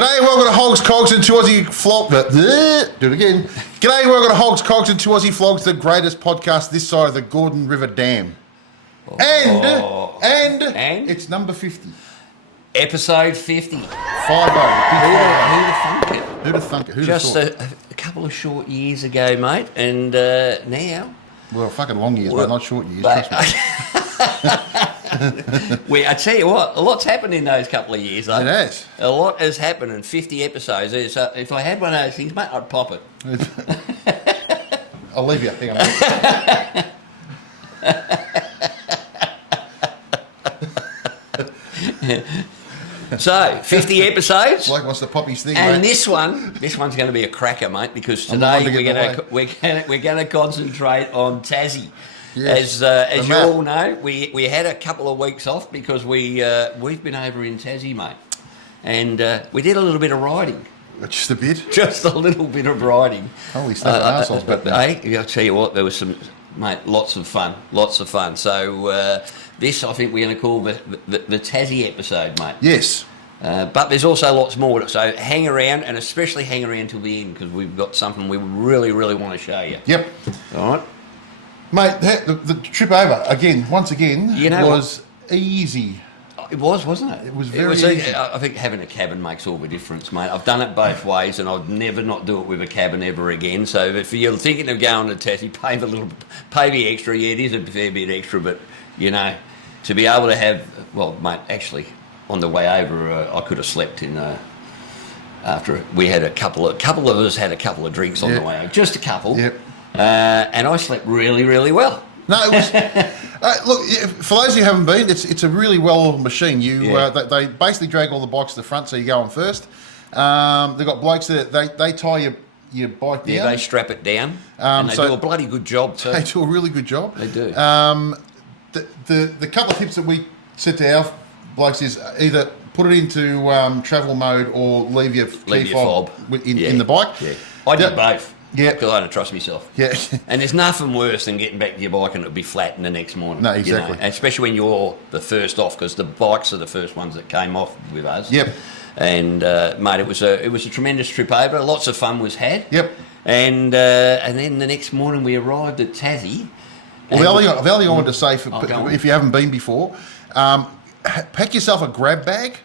G'day and welcome to Hogs, Cogs and 2 Aussie Flogs. Do it again. G'day and welcome to Hogs, Cogs and 2 Aussie Flogs, the greatest podcast this side of the Gordon River Dam. And it's number 50. Episode 50. 50. Who'd have thunk it? Who'd have thunk it? Who'd Just have thought? a couple of short years ago, mate, and now... Well, fucking long years, Well, mate, not short years, but- trust me. I tell you what, a lot's happened in those couple of years, though. It has. A lot has happened in 50 episodes. If I had one of those things, mate, I'd pop it. I'll leave you. Hang on. So, 50 episodes. Blake wants to pop his thing, And mate. this one's going to be a cracker, mate, because I'm the one today to get we're going to concentrate on Tassie. Yes, As you map. all know, we had a couple of weeks off because we've been over in Tassie, mate, and we did a little bit of riding. Just a bit. Just a little bit of riding. Holy stuff, arseholes back then. Hey, I'll tell you what, there was some, mate, lots of fun. So this, I think, we're going to call the Tassie episode, mate. Yes. But there's also lots more, so hang around, and especially hang around till the end, because we've got something we really, really want to show you. Yep. All right? Mate, the trip over, once again, You know was easy. It was, wasn't it? It was very easy. I think having a cabin makes all the difference, mate. I've done it both ways, and I'd never not do it with a cabin ever again. So if you're thinking of going to Tassie, pay the extra. Yeah, it is a fair bit extra, but, you know, to be able to have... Well, mate, actually, on the way over, I could have slept in... after we had a couple of us had a couple of drinks on the way over. Just a couple. Yep. And I slept really, really well. No, it was... look, for those who haven't been, it's a really well-oiled machine. They basically drag all the bikes to the front, so you go on first. They've got blokes that they tie your bike down. Yeah, they strap it down, and they do a bloody good job too. They do a really good job. They do. The couple of tips that we said to our blokes is either put it into travel mode or leave your fob in the bike. Yeah. I did both. Yeah. Because I don't trust myself. Yeah. And there's nothing worse than getting back to your bike and it'll be flat in the next morning. No, exactly. You know? Especially when you're the first off, because the bikes are the first ones that came off with us. Yep. And mate, it was a tremendous trip over. Lots of fun was had. Yep. And then the next morning we arrived at Tassie. Well, the other thing I wanted to say, if you haven't been before, pack yourself a grab bag.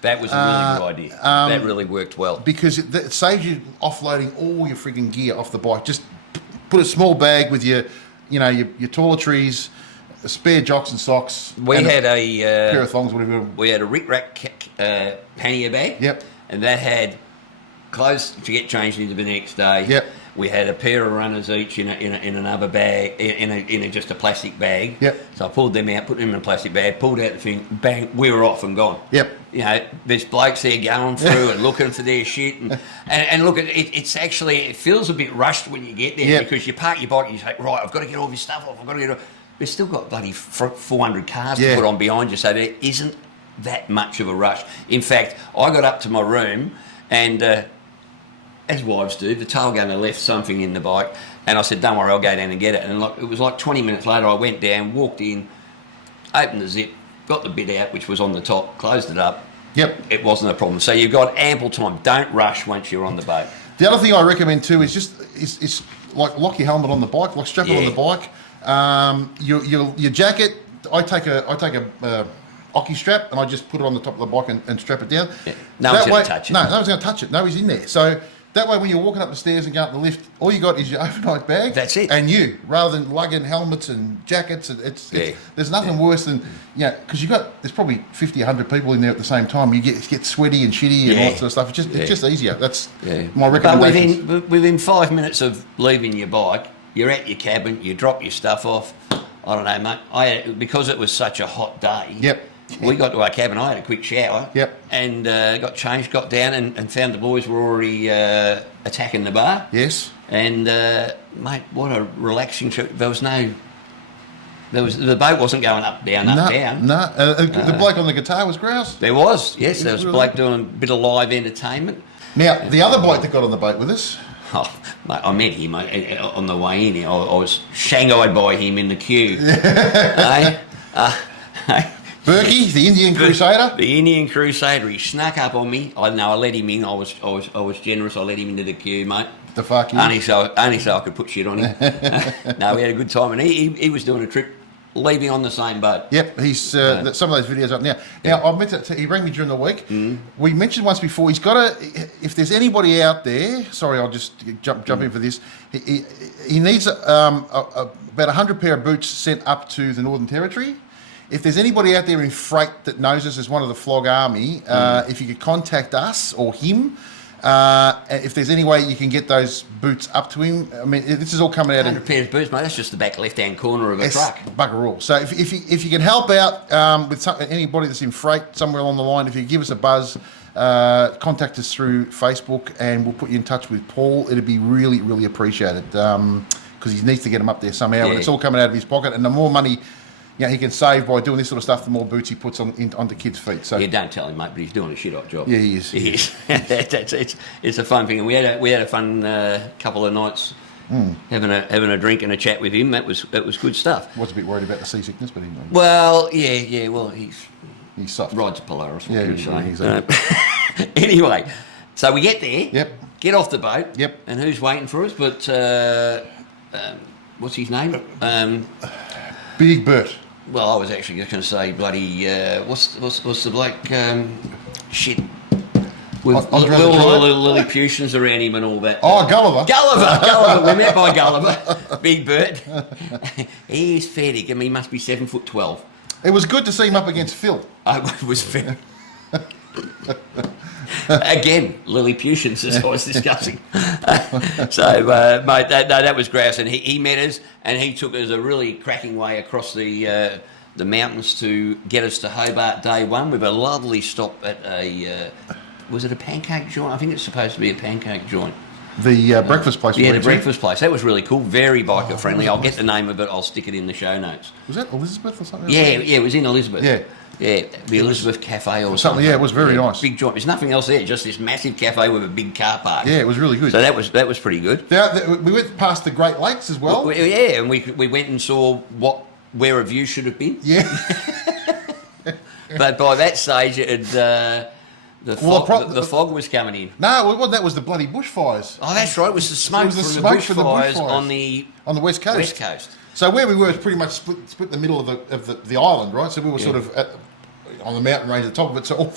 That was a really good idea. That really worked well. Because it saves you offloading all your frigging gear off the bike. Just put a small bag with your toiletries, spare jocks and socks. We had a pair of thongs, whatever. We had a Rick Rack pannier bag. Yep. And that had clothes to get changed into the next day. Yep. We had a pair of runners each in another bag, in just a plastic bag. Yep. So I pulled them out, put them in a plastic bag, pulled out the thing, bang, we were off and gone. Yep. You know, there's blokes there going through and looking for their shit, and look, it feels a bit rushed when you get there because you park your bike and you say, right, I've got to get all this stuff off, We've still got bloody 400 cars to put on behind you, so there isn't that much of a rush. In fact, I got up to my room and... as wives do, the tail gunner left something in the bike, and I said, don't worry, I'll go down and get it. And it was like 20 minutes later, I went down, walked in, opened the zip, got the bit out, which was on the top, closed it up. Yep. It wasn't a problem. So you've got ample time. Don't rush once you're on the boat. The other thing I recommend too is just like lock your helmet on the bike, like strap it on the bike. Your jacket, I take a Occy strap and I just put it on the top of the bike and strap it down. Yeah. No one's going to touch it. No one's going to touch it. Nobody's in there. So that way, when you're walking up the stairs and going up the lift, all you got is your overnight bag. That's it. And you, rather than lugging helmets and jackets. There's nothing worse than, because there's probably 50, 100 people in there at the same time. You get sweaty and shitty and all that sort of stuff. It's just easier. That's my recommendation. But within 5 minutes of leaving your bike, you're at your cabin, you drop your stuff off. I don't know, mate. Because it was such a hot day. Yep. We got to our cabin, I had a quick shower. Yep. And got changed, got down and found the boys were already attacking the bar. Yes. And, mate, what a relaxing trip. The boat wasn't going up, down. No. The bloke on the guitar was Grouse. There was, yes. There was a bloke doing a bit of live entertainment. Now, the other bloke that got on the boat with us... Oh, mate, I met him on the way in. I was shanghaied by him in the queue. Berkey, the Indian Crusader. The Indian Crusader. He snuck up on me. I let him in. I was generous. I let him into the queue, mate. The fuck you. Only so I could put shit on him. No, we had a good time, and he was doing a trip, leaving on the same boat. Yep, he's some of those videos up now. Now, I meant to, he rang me during the week. We mentioned once before, he's got if there's anybody out there, sorry, I'll just jump in for this. He needs about 100 pair of boots sent up to the Northern Territory. If there's anybody out there in freight that knows us as one of the Flog Army, if you could contact us or him, if there's any way you can get those boots up to him. I mean, this is all coming out 100 pairs of boots, mate. That's just the back left-hand corner of a truck. Bugger all. So if you can help out with anybody that's in freight somewhere along the line, if you give us a buzz, contact us through Facebook, and we'll put you in touch with Paul. It'd be really, really appreciated because he needs to get them up there somehow, and it's all coming out of his pocket. And the more money he can save by doing this sort of stuff, the more boots he puts onto kids' feet. So don't tell him, mate, but he's doing a shit hot job. Yeah, he is. He is. It's a fun thing, and we had a fun couple of nights having a drink and a chat with him. That was good stuff. Was a bit worried about the seasickness, but he. Well, yeah. Well, he's soft. Rides a Polaris. Yeah, exactly. Anyway, so we get there. Yep. Get off the boat. Yep. And who's waiting for us? But what's his name? Big Bert. Well, I was actually just going to say bloody what's the bloke? Shit. With all the Lilliputians around him and all that. Oh, Gulliver. We met by Gulliver. Big Bert. He's fair dinkum. I mean, he must be 7'12". It was good to see him up against Phil. It was fair. Again, Lilliputians, as I was discussing. So, mate, that was grouse, and he met us, and he took us a really cracking way across the mountains to get us to Hobart day one with a lovely stop at was it a pancake joint? I think it's supposed to be a pancake joint. The breakfast place. Yeah, the breakfast place. That was really cool. Very biker friendly. I'll get the name of it. I'll stick it in the show notes. Was that Elizabeth or something? Yeah, it was in Elizabeth. Yeah. Yeah, the Elizabeth Cafe or something. Yeah, it was very nice. Big joint. There's nothing else there, just this massive cafe with a big car park. Yeah, it was really good. So that was pretty good. We went past the Great Lakes as well. And we went and saw where a view should have been. Yeah. But by that stage, it had, the fog was coming in. No, it wasn't. That was the bloody bushfires. Oh, that's right. It was the smoke, from the bushfires on the West Coast. West Coast. So where we were was pretty much split the middle of the island, right? So we were sort of on the mountain range at the top of it. So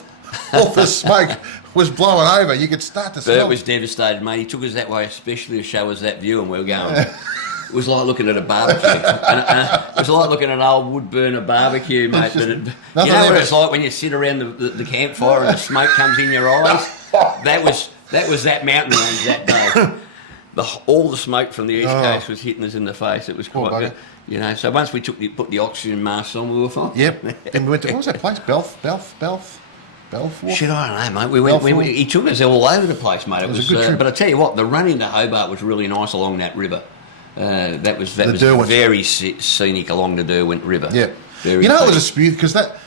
all the smoke was blowing over. You could start to smell. Bert was devastated, mate. He took us that way especially to show us that view, and we were going. It was like looking at a barbecue. It was like looking at an old wood burner barbecue, mate. But you know what it's like when you sit around the campfire and the smoke comes in your eyes? That was that mountain range that day. All the smoke from the east coast was hitting us in the face. It was quite good. You know, so once we put the oxygen masks on, we were fine. Yep. Then we went to, what was that place? Balfour? Shit, I don't know, mate. He took us all over the place, mate. It was a good trip. But I tell you what, the run into Hobart was really nice along that river. That was very scenic along the Derwent River. Yeah. You know, it was a spew because that.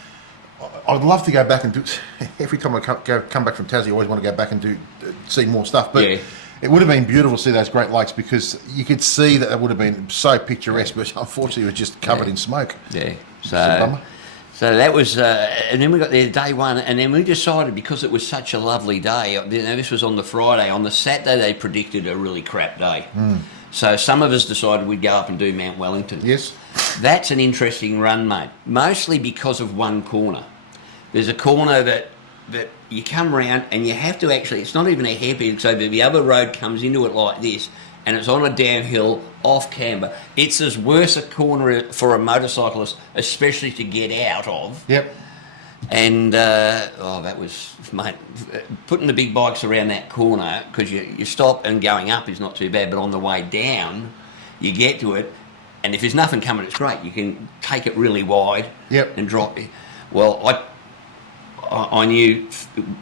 I'd love to go back and do. Every time I come back from Tassie, I always want to go back and see more stuff. But it would have been beautiful to see those Great Lakes because you could see that it would have been so picturesque, but unfortunately it was just covered in smoke. Yeah. So that was, and then we got there day one, and then we decided because it was such a lovely day. This was on the Friday. On the Saturday, they predicted a really crap day. So some of us decided we'd go up and do Mount Wellington. Yes. That's an interesting run, mate. Mostly because of one corner. There's a corner that you come around and you have to actually, it's not even a hairpin, so the other road comes into it like this, and it's on a downhill off camber. It's as worse a corner for a motorcyclist, especially to get out of. Yep. And, that was, mate, putting the big bikes around that corner, because you stop and going up is not too bad, but on the way down, you get to it, and if there's nothing coming, it's great. You can take it really wide and drop it. Well, I knew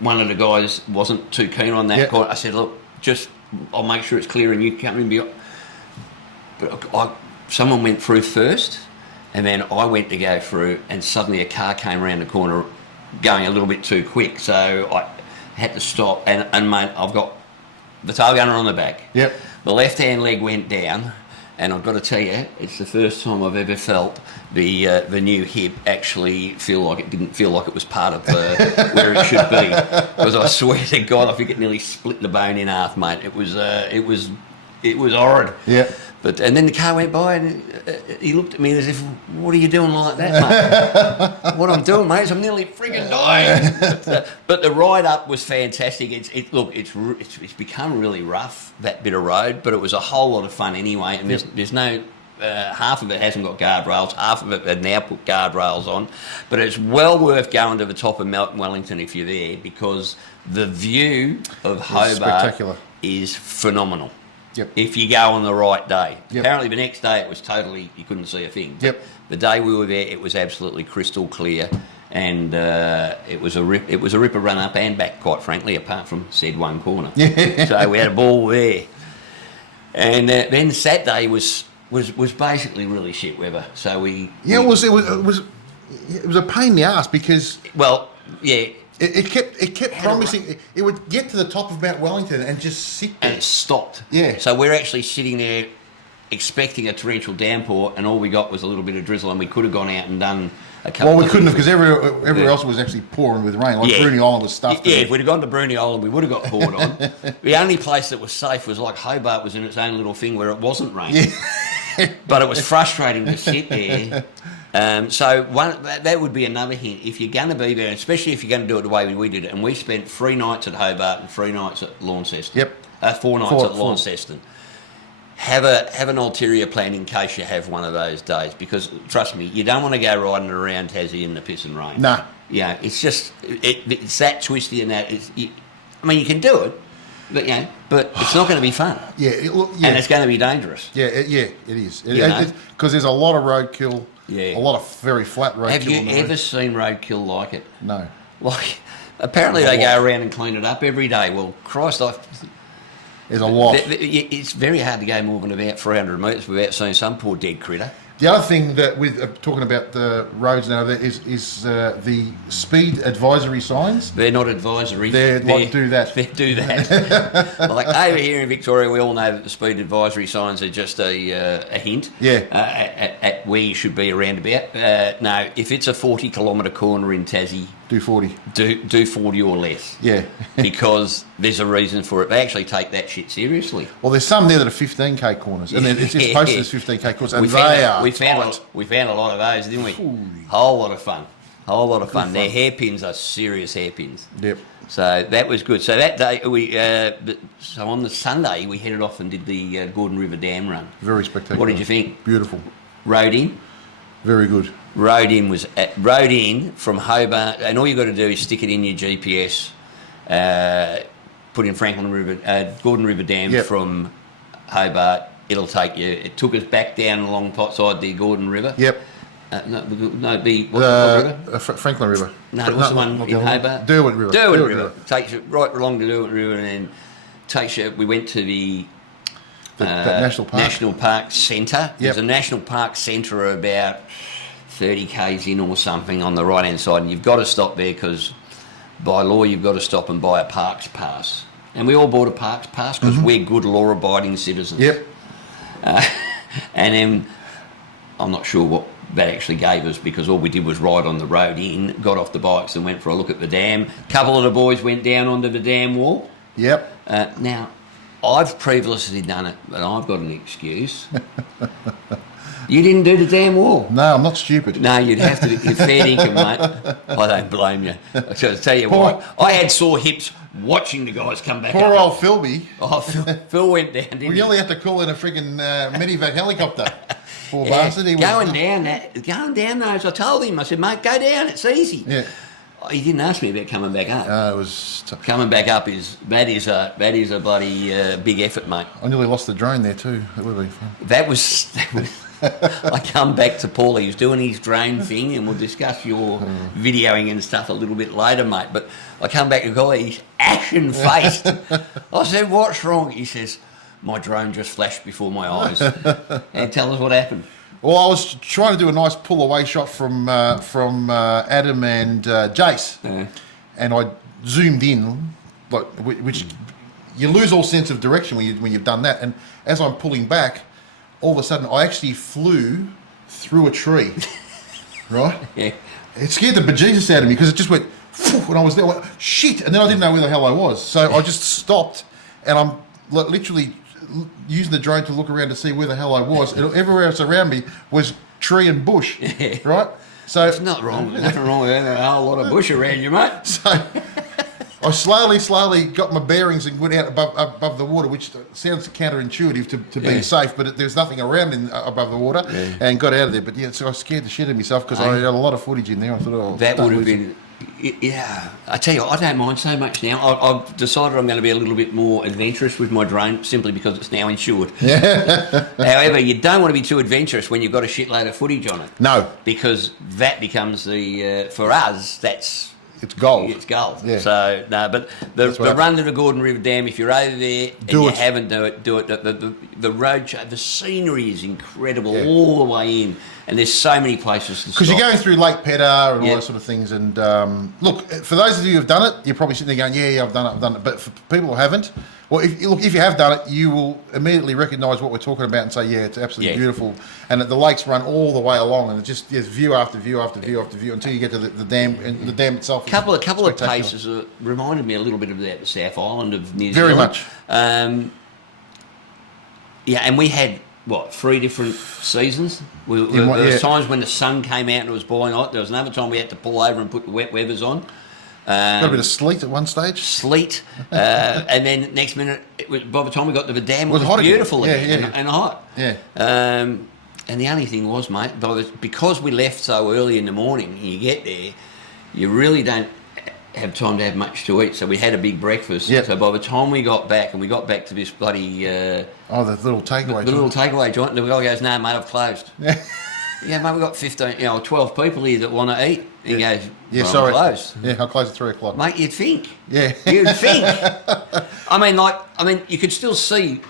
one of the guys wasn't too keen on that corner. I said, look, I'll make sure it's clear and you come in beyond. But someone went through first, and then I went to go through, and suddenly a car came around the corner going a little bit too quick. So I had to stop, and mate, I've got the tail gunner on the back. Yep. The left-hand leg went down, And I've got to tell you, it's the first time I've ever felt the new hip actually didn't feel like it was part of where it should be. Because I swear to God, I think it nearly split the bone in half, mate. It was horrid. Yeah. And then the car went by and he looked at me as if, what are you doing like that, mate? What I'm doing, mate, is I'm nearly frigging dying. But the ride up was fantastic. It's become really rough, that bit of road, but it was a whole lot of fun anyway. And there's no, half of it hasn't got guardrails, half of it have now put guardrails on. But it's well worth going to the top of Wellington if you're there, because the view of Hobart is phenomenal. Yep. If you go on the right day. Yep. Apparently the next day it was totally, you couldn't see a thing. Yep. The day we were there, it was absolutely crystal clear, and it was a ripper run up and back, quite frankly, apart from said one corner. So we had a ball there. And then Saturday was basically really shit weather. So it was a pain in the ass because It kept promising it would get to the top of Mount Wellington and just sit there. And it stopped. Yeah. So we're actually sitting there expecting a torrential downpour, and all we got was a little bit of drizzle, and we could have gone out and done a couple. Well, we couldn't have, because everywhere else was actually pouring with rain. Like Bruny Island was stuffed. Yeah, if we'd have gone to Bruny Island, we would have got poured on. The only place that was safe was like Hobart was in its own little thing where it wasn't raining. Yeah. But it was frustrating to sit there. So that would be another hint. If you're going to be there, especially if you're going to do it the way we did it, and we spent 3 nights at Hobart and 3 nights at Launceston. Yep. 4 nights at Launceston. Have an ulterior plan in case you have one of those days, because trust me, you don't want to go riding around Tassie in the piss and rain. Nah. Yeah, it's just it's that twisty and that. You can do it, but it's not going to be fun. Yeah, and it's going to be dangerous. Yeah, it is. Because there's a lot of roadkill. Yeah. A lot of very flat roadkill. Have you ever seen roadkill like it? No. Like, apparently they go around and clean it up every day. Well, Christ, there's a lot. It's very hard to go more than about 300 metres without seeing some poor dead critter. The other thing that with talking about the roads now is the speed advisory signs. They're not advisory. Do that. They do that. Like over here in Victoria, we all know that the speed advisory signs are just a hint. Yeah. At where you should be around about. No, if it's a 40-kilometre corner in Tassie, do 40. Do 40 or less. Yeah. Because there's a reason for it. They actually take that shit seriously. Well, there's some there that are 15k corners, and it's just posted as 15k corners, and we found a lot of those, didn't we? Ooh. Whole lot of fun. Their hairpins are serious hairpins. Yep. So that was good. So that day so on the Sunday we headed off and did the Gordon River Dam run. Very spectacular. What did you think? Beautiful. Rode in. Very good. Rode in from Hobart, and all you got to do is stick it in your GPS. Put in Gordon River Dam from Hobart. It'll take you. It took us back down alongside the Gordon River. Yep. Franklin River. No, what's the one in Hobart? Derwent River. Derwent River. Takes you right along to Derwent River, and then takes you. We went to the National Park Centre. Yep. There's a National Park Centre about 30 k's in or something on the right hand side, and you've got to stop there because by law you've got to stop and buy a parks pass. And we all bought a parks pass because we're good law-abiding citizens. Yep. And then I'm not sure what that actually gave us, because all we did was ride on the road in, got off the bikes and went for a look at the dam. A couple of the boys went down onto the dam wall. Yep. Now, I've previously done it, but I've got an excuse. You didn't do the damn wall. No, I'm not stupid. No, you'd have to. You're fair dinkum, mate. I don't blame you. So to tell you what, I had sore hips watching the guys come back Poor old Philby. Oh, Phil went down, didn't he? We nearly had to call in a friggin' medevac helicopter. Poor bastard. Going down those, I told him, I said, mate, go down, it's easy. Yeah. He didn't ask me about coming back up. It was coming back up is a bloody big effort, mate. I nearly lost the drone there too. It would have been fun. That was I come back to Paul. He was doing his drone thing, and we'll discuss your videoing and stuff a little bit later, mate. But I come back to Guy. He's ashen faced. I said, "What's wrong?" He says, "My drone just flashed before my eyes." And tell us what happened. Well, I was trying to do a nice pull away shot from Adam and Jace, and I zoomed in, which you lose all sense of direction when you've done that. And as I'm pulling back, all of a sudden I actually flew through a tree, right? Yeah. It scared the bejesus out of me because it just went, when I was there, I went, shit, and then I didn't know where the hell I was. So I just stopped, and I'm literally using the drone to look around to see where the hell I was. And everywhere else around me was tree and bush, right? So There's nothing wrong with having a whole lot of bush around you, mate. So I slowly got my bearings and went out above the water, which sounds counterintuitive to being safe, but there's nothing around above the water, and got out of there. But yeah, so I scared the shit out of myself because I had a lot of footage in there. I thought, oh, that would have been... Yeah, I tell you, I don't mind so much now. I've decided I'm going to be a little bit more adventurous with my drone simply because it's now insured. However, you don't want to be too adventurous when you've got a shitload of footage on it. No. Because that becomes for us, it's gold. It's gold. Yeah. So, no, but the run to the Gordon River Dam, if you're over there and you haven't do it. The road, the scenery is incredible all the way in. And there's so many places to stop. Because you're going through Lake Pedder and all those sort of things. And look, for those of you who have done it, you're probably sitting there going, yeah, I've done it. But for people who haven't, well, if you have done it, you will immediately recognise what we're talking about and say, yeah, it's absolutely beautiful. And the lakes run all the way along, and it's just view after view after view after view until you get to the dam. And the dam itself. Couple of places reminded me a little bit of the South Island of New Zealand. Very much. And we had 3 different seasons. There was times when the sun came out and it was boiling hot. There was another time we had to pull over and put the wet weathers on. Got a bit of sleet at one stage. Sleet, and then next minute, by the time we got to the dam, it was beautiful and hot. Yeah. And the only thing was, mate, because we left so early in the morning, you get there, you really don't have time to have much to eat. So we had a big breakfast. Yep. So by the time we got back, and we got back to this bloody... the little takeaway joint. The little takeaway joint, the guy goes, no, mate, I've closed. Yeah, mate, we've got 12 people here that want to eat. He goes, sorry. I'm closed. Yeah, I'll close at 3 o'clock. Mate, you'd think. Yeah. You'd think. I mean, you could still see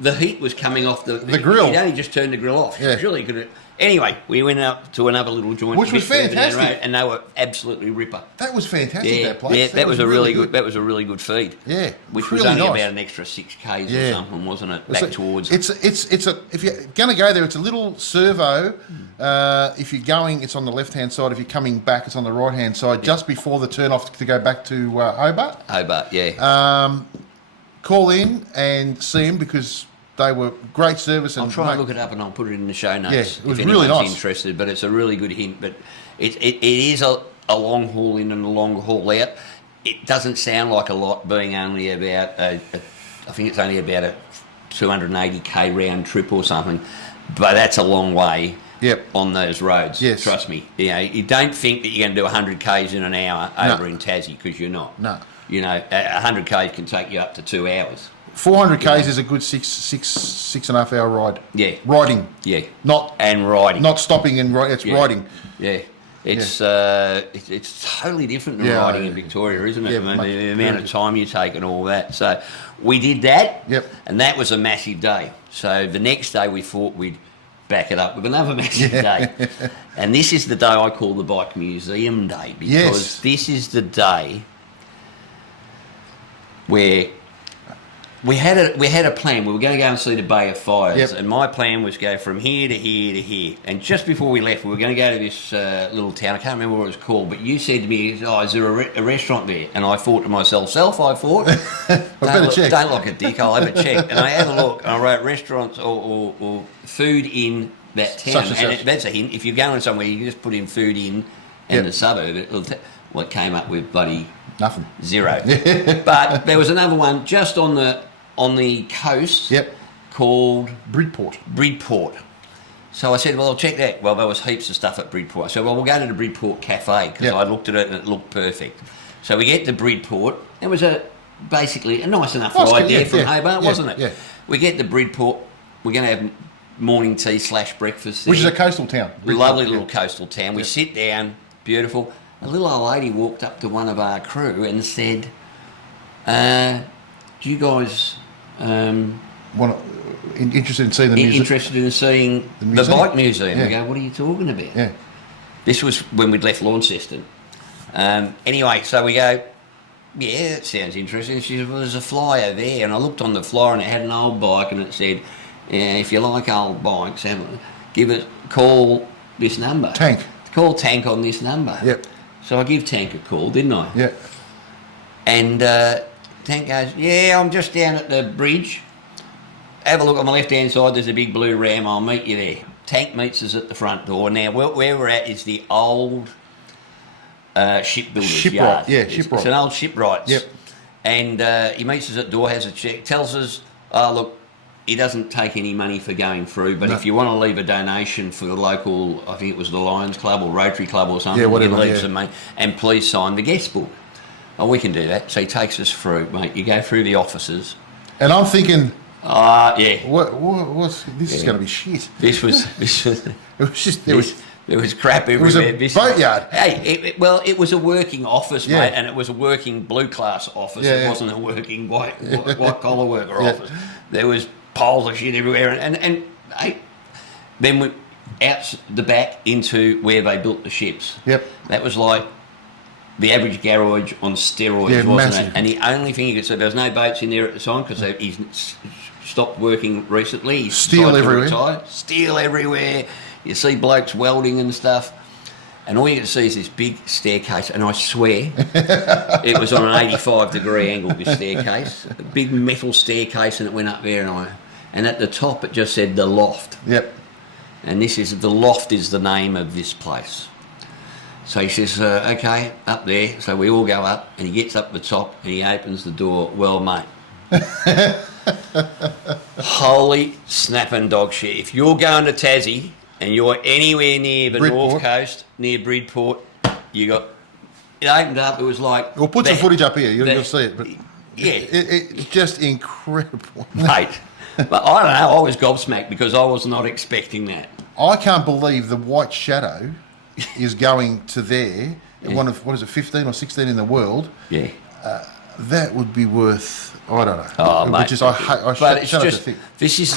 the heat was coming off the grill. You'd only just turned the grill off. Yeah. Really could have... Anyway, we went up to another little joint, which was fantastic, road, and they were absolutely ripper. That was fantastic. That place. Yeah, that was a really good. That was a really good feed. Yeah, which was only about an extra 6 k's or something, wasn't it? Back towards. It's if you're going to go there, it's a little servo. If you're going, it's on the left hand side. If you're coming back, it's on the right hand side, just before the turn off to go back to Hobart. Hobart, yeah. Call in and see them because they were great service. And I'll try and look it up and I'll put it in the show notes. Yeah, it was if really anyone's nice. Interested, but it's a really good hint. But it is a long haul in and a long haul out. It doesn't sound like a lot, being only about I think it's only about a 280k round trip or something. But that's a long way. Yep. On those roads. Yes. Trust me. You don't think that you're going to do 100k's in an hour over in Tassie, because you're not. No. 100k's can take you up to 2 hours. 400 k's is a good six and a half hour ride. Yeah. Riding. Yeah. And riding. Not stopping and riding. It's riding. Yeah. It's totally different than riding in Victoria, isn't it? Yeah, I mean, the amount of time you take and all that. So we did that. Yep. And that was a massive day. So the next day we thought we'd back it up with another massive day. And this is the day I call the Bike Museum Day, because this is the day where we had a plan. We were going to go and see the Bay of Fires, and my plan was go from here to here to here. And just before we left, we were going to go to this little town. I can't remember what it was called, but you said to me, "Oh, is there a restaurant there?" And I thought to myself, don't look a dick, I'll have a check. And I had a look, and I wrote restaurants or food in that town. That's a hint. If you're going somewhere, you can just put in food in the suburb. It came up with bloody nothing. 0. But there was another one just on the coast called Bridport. So I said, well, I'll check that. Well, there was heaps of stuff at Bridport. I said, well, we'll go to the Bridport Cafe, because I looked at it and it looked perfect. So we get to Bridport. It was basically a nice enough ride there from Hobart, wasn't it? Yeah. We get to Bridport. We're going to have morning tea / breakfast there. Which is a coastal town. Lovely little coastal town. We sit down, beautiful. A little old lady walked up to one of our crew and said, do you guys... interested in seeing the museum? Interested in seeing the bike museum. We go, what are you talking about? Yeah. This was when we'd left Launceston. Anyway, so we go, yeah, that sounds interesting. She said, well, there's a flyer there. And I looked on the flyer and it had an old bike and it said, if you like old bikes, call this number. Tank. Call Tank on this number. Yep. So I give Tank a call, didn't I? Yeah. And Tank goes, yeah, I'm just down at the bridge. Have a look on the left-hand side, there's a big blue ram, I'll meet you there. Tank meets us at the front door. Now, where we're at is the old shipbuilder's yard. Yeah, shipwright. It's an old shipwright. Yep. And he meets us at the door, has a check, tells us, oh, look, he doesn't take any money for going through, but if you want to leave a donation for the local, I think it was the Lions Club or Rotary Club or something, you can leave some money, and please sign the guest book. Oh, we can do that. So he takes us through, mate. You go through the offices. And I'm thinking... yeah. What's this is going to be shit. This was it was just there was crap everywhere. It was a boatyard. Hey, it was a working office, mate, and it was a working blue class office. It wasn't a working white collar worker office. There was piles of shit everywhere, and then we out the back into where they built the ships. Yep. That was like the average garage on steroids, wasn't massive. it? And the only thing you could say, there was no boats in there at the time because he's stopped working recently. He's Steel everywhere. retired. Steel everywhere. You see blokes welding and stuff. And all you can see is this big staircase. And I swear, it was on an 85-degree angle, this staircase. A big metal staircase, and it went up there. And at the top, it just said the loft. Yep. And the loft is the name of this place. So he says, okay, up there. So we all go up, and he gets up the top, and he opens the door. Well, mate. Holy snapping dog shit. If you're going to Tassie and you're anywhere near the North Coast, near Bridport, it opened up, it was like... We'll put some footage up here, you'll see it. But yeah. It's just incredible. Mate, but I don't know, I was gobsmacked because I was not expecting that. I can't believe the White Shadow is going to there, one of, 15 or 16 in the world. Yeah. That would be worth, I don't know. Oh, mate. Which is,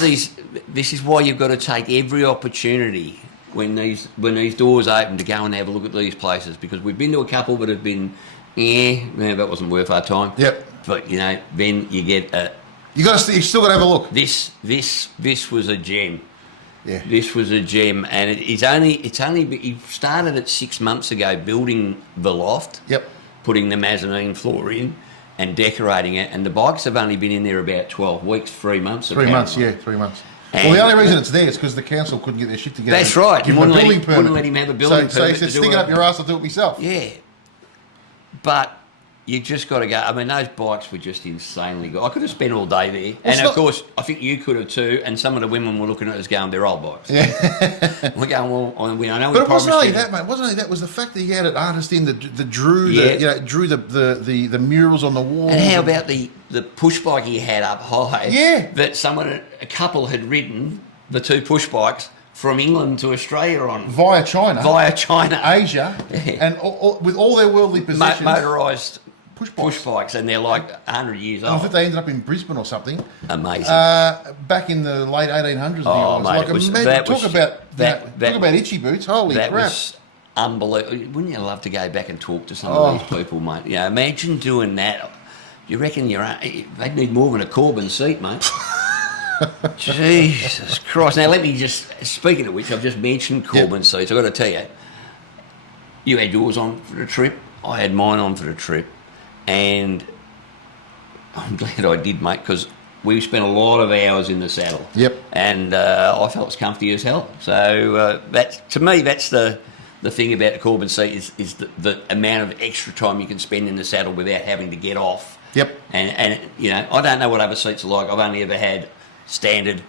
this is why you've got to take every opportunity when these doors open to go and have a look at these places, because we've been to a couple that have been, that wasn't worth our time. Yep. But then you get you still got to have a look. This was a gem. Yeah. This was a gem, and he started it 6 months ago building the loft. Yep. Putting the mezzanine floor in and decorating it, and the bikes have only been in there about 12 weeks, 3 months. 3 months, yeah, 3 months. Well, the only reason it's there is because the council couldn't get their shit together. That's right. Give him a building permit. Wouldn't let him have a building permit. So he said, stick it up your ass, I'll do it myself. Yeah. But you just got to go. I mean, those bikes were just insanely good. I could have spent all day there. Well, and of course, I think you could have too, and some of the women were looking at us going, they're old bikes. Yeah. We're going, well, I know but it wasn't only that, mate. Wasn't only that. It was the fact that you had an artist in that drew the murals on the wall. And how about the push bike he had up high? Yeah. That a couple had ridden the two push bikes from England to Australia on. Via China. Asia. Yeah. And with all their worldly possessions. Motorised push bikes, and they're like 100 years old. I think they ended up in Brisbane or something. Amazing. Back in the late 1800s. Oh, mate, talk about itchy boots. Holy crap. That was unbelievable. Wouldn't you love to go back and talk to some of these people, mate? Yeah, imagine doing that. You reckon they'd need more than a Corbin seat, mate? Jesus Christ. Now, let me just, speaking of which, I've just mentioned Corbin seats. I've got to tell you, you had yours on for the trip. I had mine on for the trip. And I'm glad I did, mate, because we spent a lot of hours in the saddle. Yep. And I felt as comfy as hell. So to me, that's the thing about the Corbin seat is the amount of extra time you can spend in the saddle without having to get off. Yep. And I don't know what other seats are like. I've only ever had standard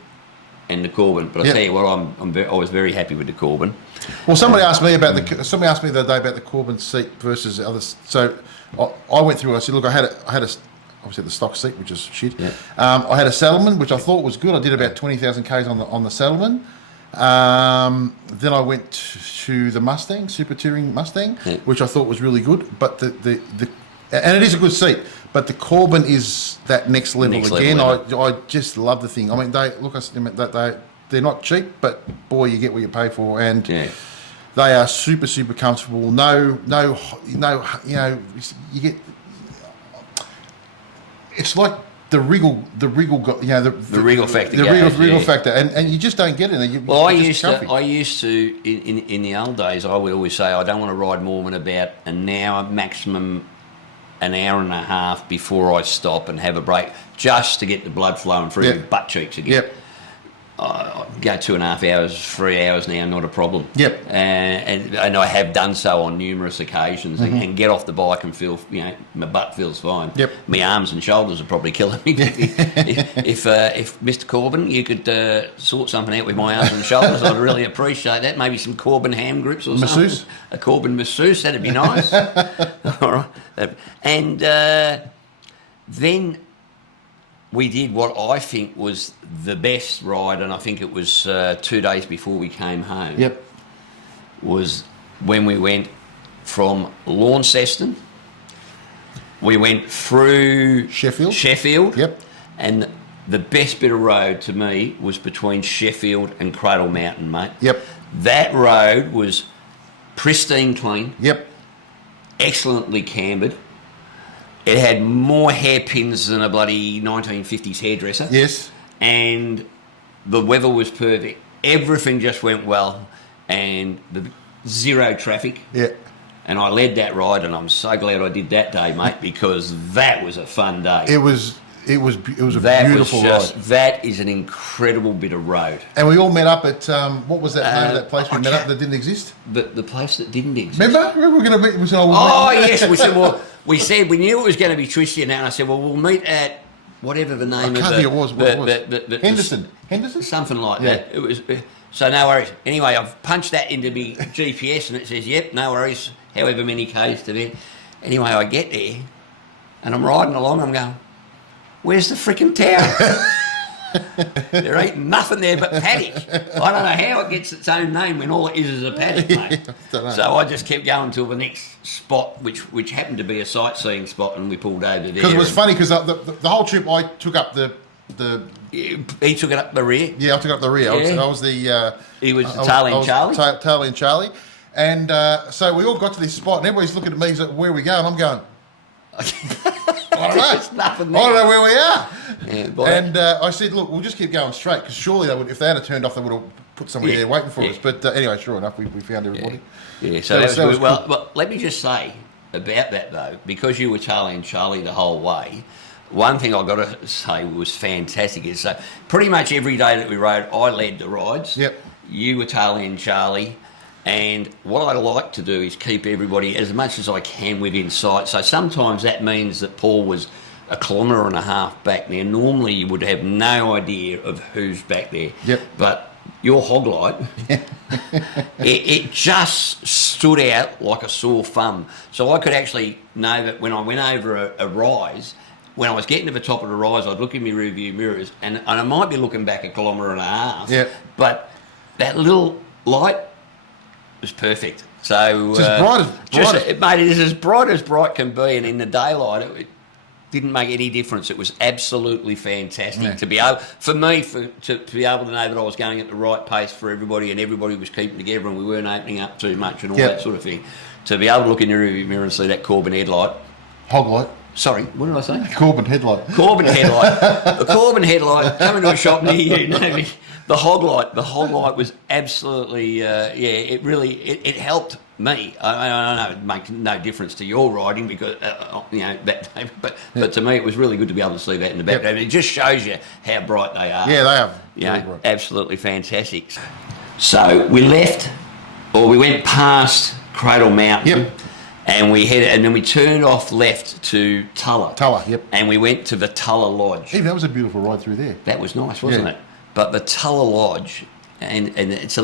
and the Corbin, but I tell you what, I was very happy with the Corbin. Well, somebody asked me the other day about the Corbin seat versus others. So I went through. I said, look, I had obviously the stock seat, which is shit. Yeah. I had a Saddleman, which I thought was good. I did about 20,000 k's on the Saddleman. Then I went to the Mustang, Super Touring Mustang, which I thought was really good. But and it is a good seat. But the Corbin is that next level again. I just love the thing. I mean, they're not cheap, but boy, you get what you pay for, and they are super, super comfortable. No, you get. It's like the wriggle, the wriggle factor, wriggle factor, and you just don't get it. I used to in the old days, I would always say I don't want to ride more than about an hour, maximum an hour and a half before I stop and have a break, just to get the blood flowing through your butt cheeks again. Yep. I go 2.5 hours, 3 hours now, not a problem. Yep. And I have done so on numerous occasions, and get off the bike and feel, my butt feels fine. Yep. My arms and shoulders are probably killing me. if Mr. Corbin, you could sort something out with my arms and shoulders, I'd really appreciate that. Maybe some Corbin ham grips or masseuse. Something. A Corbin masseuse, that'd be nice. All right. And then we did what I think was the best ride, and I think it was 2 days before we came home. Yep. Was when we went from Launceston. We went through Sheffield. Yep. And the best bit of road to me was between Sheffield and Cradle Mountain, mate. Yep. That road was pristine clean. Yep. Excellently cambered. It had more hairpins than a bloody 1950s hairdresser. Yes. And the weather was perfect. Everything just went well. And the zero traffic. Yeah. And I led that ride, and I'm so glad I did that day, mate, because that was a fun day. It was a beautiful ride. That is an incredible bit of road. And we all met up at, what was that name of that place we met up that didn't exist? The place that didn't exist. Remember we were going to meet? Yes. We said, we knew it was going to be twisty, and I said, well, we'll meet at whatever the name of I can't think it was. What it was. Henderson? Something like that. It was. So no worries. Anyway, I've punched that into my GPS, and it says, yep, no worries, however many Ks to there. Anyway, I get there, and I'm riding along, I'm going, where's the freaking town? There ain't nothing there but paddock. I don't know how it gets its own name when all it is a paddock, mate. So I just kept going till the next spot, which happened to be a sightseeing spot, and we pulled over there. Because it was funny, because the whole trip I took up the... He took it up the rear. Yeah, I took up the rear. Yeah. I was the... he was the Charlie. Charlie and Charlie. And so we all got to this spot, and everybody's looking at me, like, where are we going? I'm going... I don't know. There's nothing there. I don't know where we are. Yeah, and I said, look, we'll just keep going straight, because surely they would, if they had turned off, they would have put somebody there waiting for us. But anyway, sure enough, we found everybody. Yeah, so that was cool. Well, let me just say about that, though, because you were Charlie and Charlie the whole way, one thing I've got to say was fantastic is pretty much every day that we rode, I led the rides. Yep. You were Charlie and Charlie. And what I like to do is keep everybody as much as I can within sight. So sometimes that means that Paul was 1.5 kilometres back there. Normally you would have no idea of who's back there. Yep. But your hog light, it just stood out like a sore thumb. So I could actually know that when I went over a rise, when I was getting to the top of the rise, I'd look in my rearview mirrors, and I might be looking back 1.5 kilometres. Yep. But that little light was perfect. So it's as bright as mate, it is as bright can be, and in the daylight it didn't make any difference. It was absolutely fantastic to be able, to be able to know that I was going at the right pace for everybody, and everybody was keeping together, and we weren't opening up too much and all that sort of thing. To be able to look in the rearview mirror and see that Corbin headlight, hog light. Sorry, what did I say? Corbin headlight. Corbin headlight. The Corbin headlight coming to a shop near you. The hog light was absolutely, it really helped me. I know it makes no difference to your riding because, that day, but to me it was really good to be able to see that in the background. It just shows you how bright they are. Yeah, they are. Bright. Absolutely fantastic. So we went past Cradle Mountain. Yep. And then we turned off left to Tulla. Yep. And we went to the Tulla Lodge. Hey, that was a beautiful ride through there. That was nice, wasn't it? But the Tulla Lodge, and it's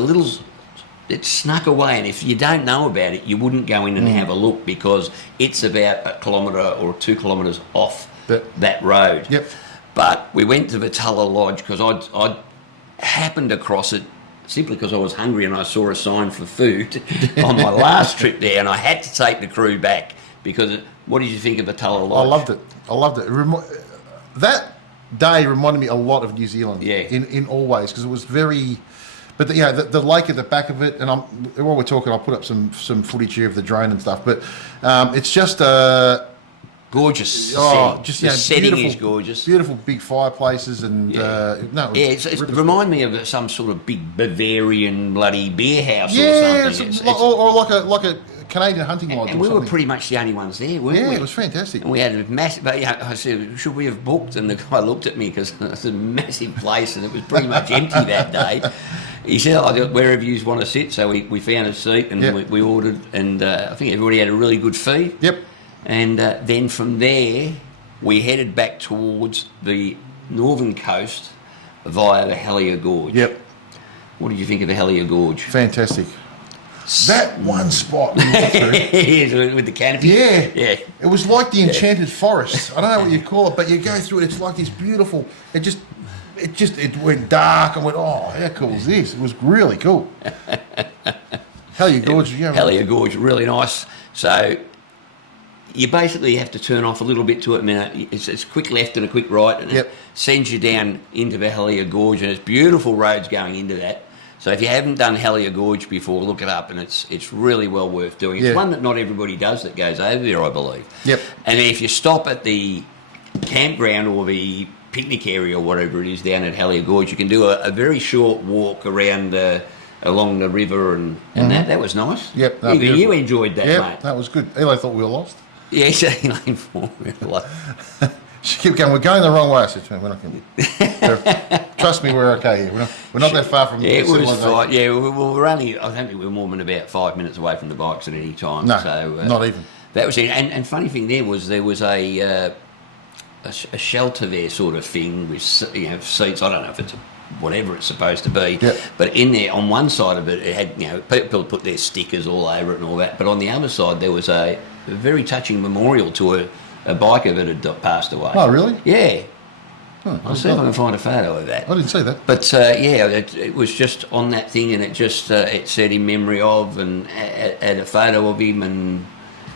it's snuck away, and if you don't know about it, you wouldn't go in and have a look, because it's about 1 kilometre or 2 kilometres off that road. Yep. But we went to the Tulla Lodge because I'd happened across it simply because I was hungry and I saw a sign for food on my last trip there, and I had to take the crew back because what did you think of the Tulla Lodge? I loved it. That day reminded me a lot of New Zealand. Yeah. In all ways, because it was very... But the lake at the back of it, and while we're talking, I'll put up some footage here of the drone and stuff, but it's just Gorgeous. Just the setting is gorgeous. Beautiful big fireplaces and It remind me of some sort of big Bavarian bloody beer house or something. Or like a Canadian hunting lodge. And we were pretty much the only ones there, weren't we? Yeah, it was fantastic. And we had a massive. But I said, should we have booked? And the guy looked at me because it's a massive place and it was pretty much empty that day. He said, wherever you want to sit. So we found a seat and we ordered, and I think everybody had a really good feed. Yep. And then from there, we headed back towards the northern coast via the Hellier Gorge. Yep. What did you think of the Hellier Gorge? Fantastic. That one spot we went through. With the canopy? Yeah. Yeah. It was like the enchanted forest. I don't know what you call it, but you go through it, it's like this beautiful, it went dark. I went, oh, how cool is this? It was really cool. Hellier Gorge, yeah. Hellier Gorge, really nice. So you basically have to turn off a little bit to it. I mean, it's quick left and a quick right, and it sends you down into the Hellier Gorge, and it's beautiful roads going into that. So if you haven't done Hellier Gorge before, look it up, and it's really well worth doing. It's one that not everybody does that goes over there, I believe. Yep. And if you stop at the campground or the picnic area or whatever it is down at Hellier Gorge, you can do a very short walk around along the river, and that was nice. Yep. Even you enjoyed that, mate. That was good. Eli thought we were lost. Yeah, he said Elaine for me. She kept going, we're going the wrong way. I said, we're not going to. Trust me, we're okay here. We're not that far from it was fine. Yeah, we're only, I don't think we were more than about 5 minutes away from the bikes at any time. No, so, not even. That was it. And funny thing there was a shelter there sort of thing with seats. I don't know if it's whatever it's supposed to be. Yep. But in there, on one side of it, it had, people put their stickers all over it and all that. But on the other side, there was a very touching memorial to a biker that had passed away. Oh, really? Yeah. Oh, I'll see if I can find a photo of that. I didn't see that. But it was just on that thing, and it just it said in memory of, and had a photo of him, and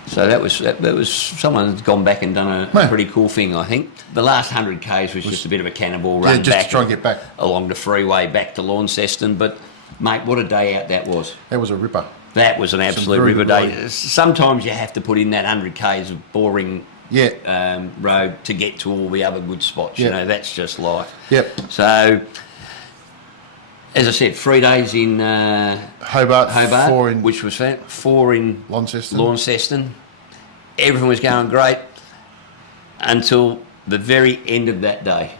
so that was someone had gone back and done a pretty cool thing, I think. The last 100 k's was just a bit of a cannonball run just back, to try and get back along the freeway back to Launceston. But mate, what a day out that was! That was a ripper. That was an absolute ripper day. Sometimes you have to put in that 100 k's of boring. Road to get to all the other good spots. Yep. That's just life. Yep. So, as I said, 3 days in Hobart, 4 in, which was 4 in Launceston. Everything was going great until the very end of that day.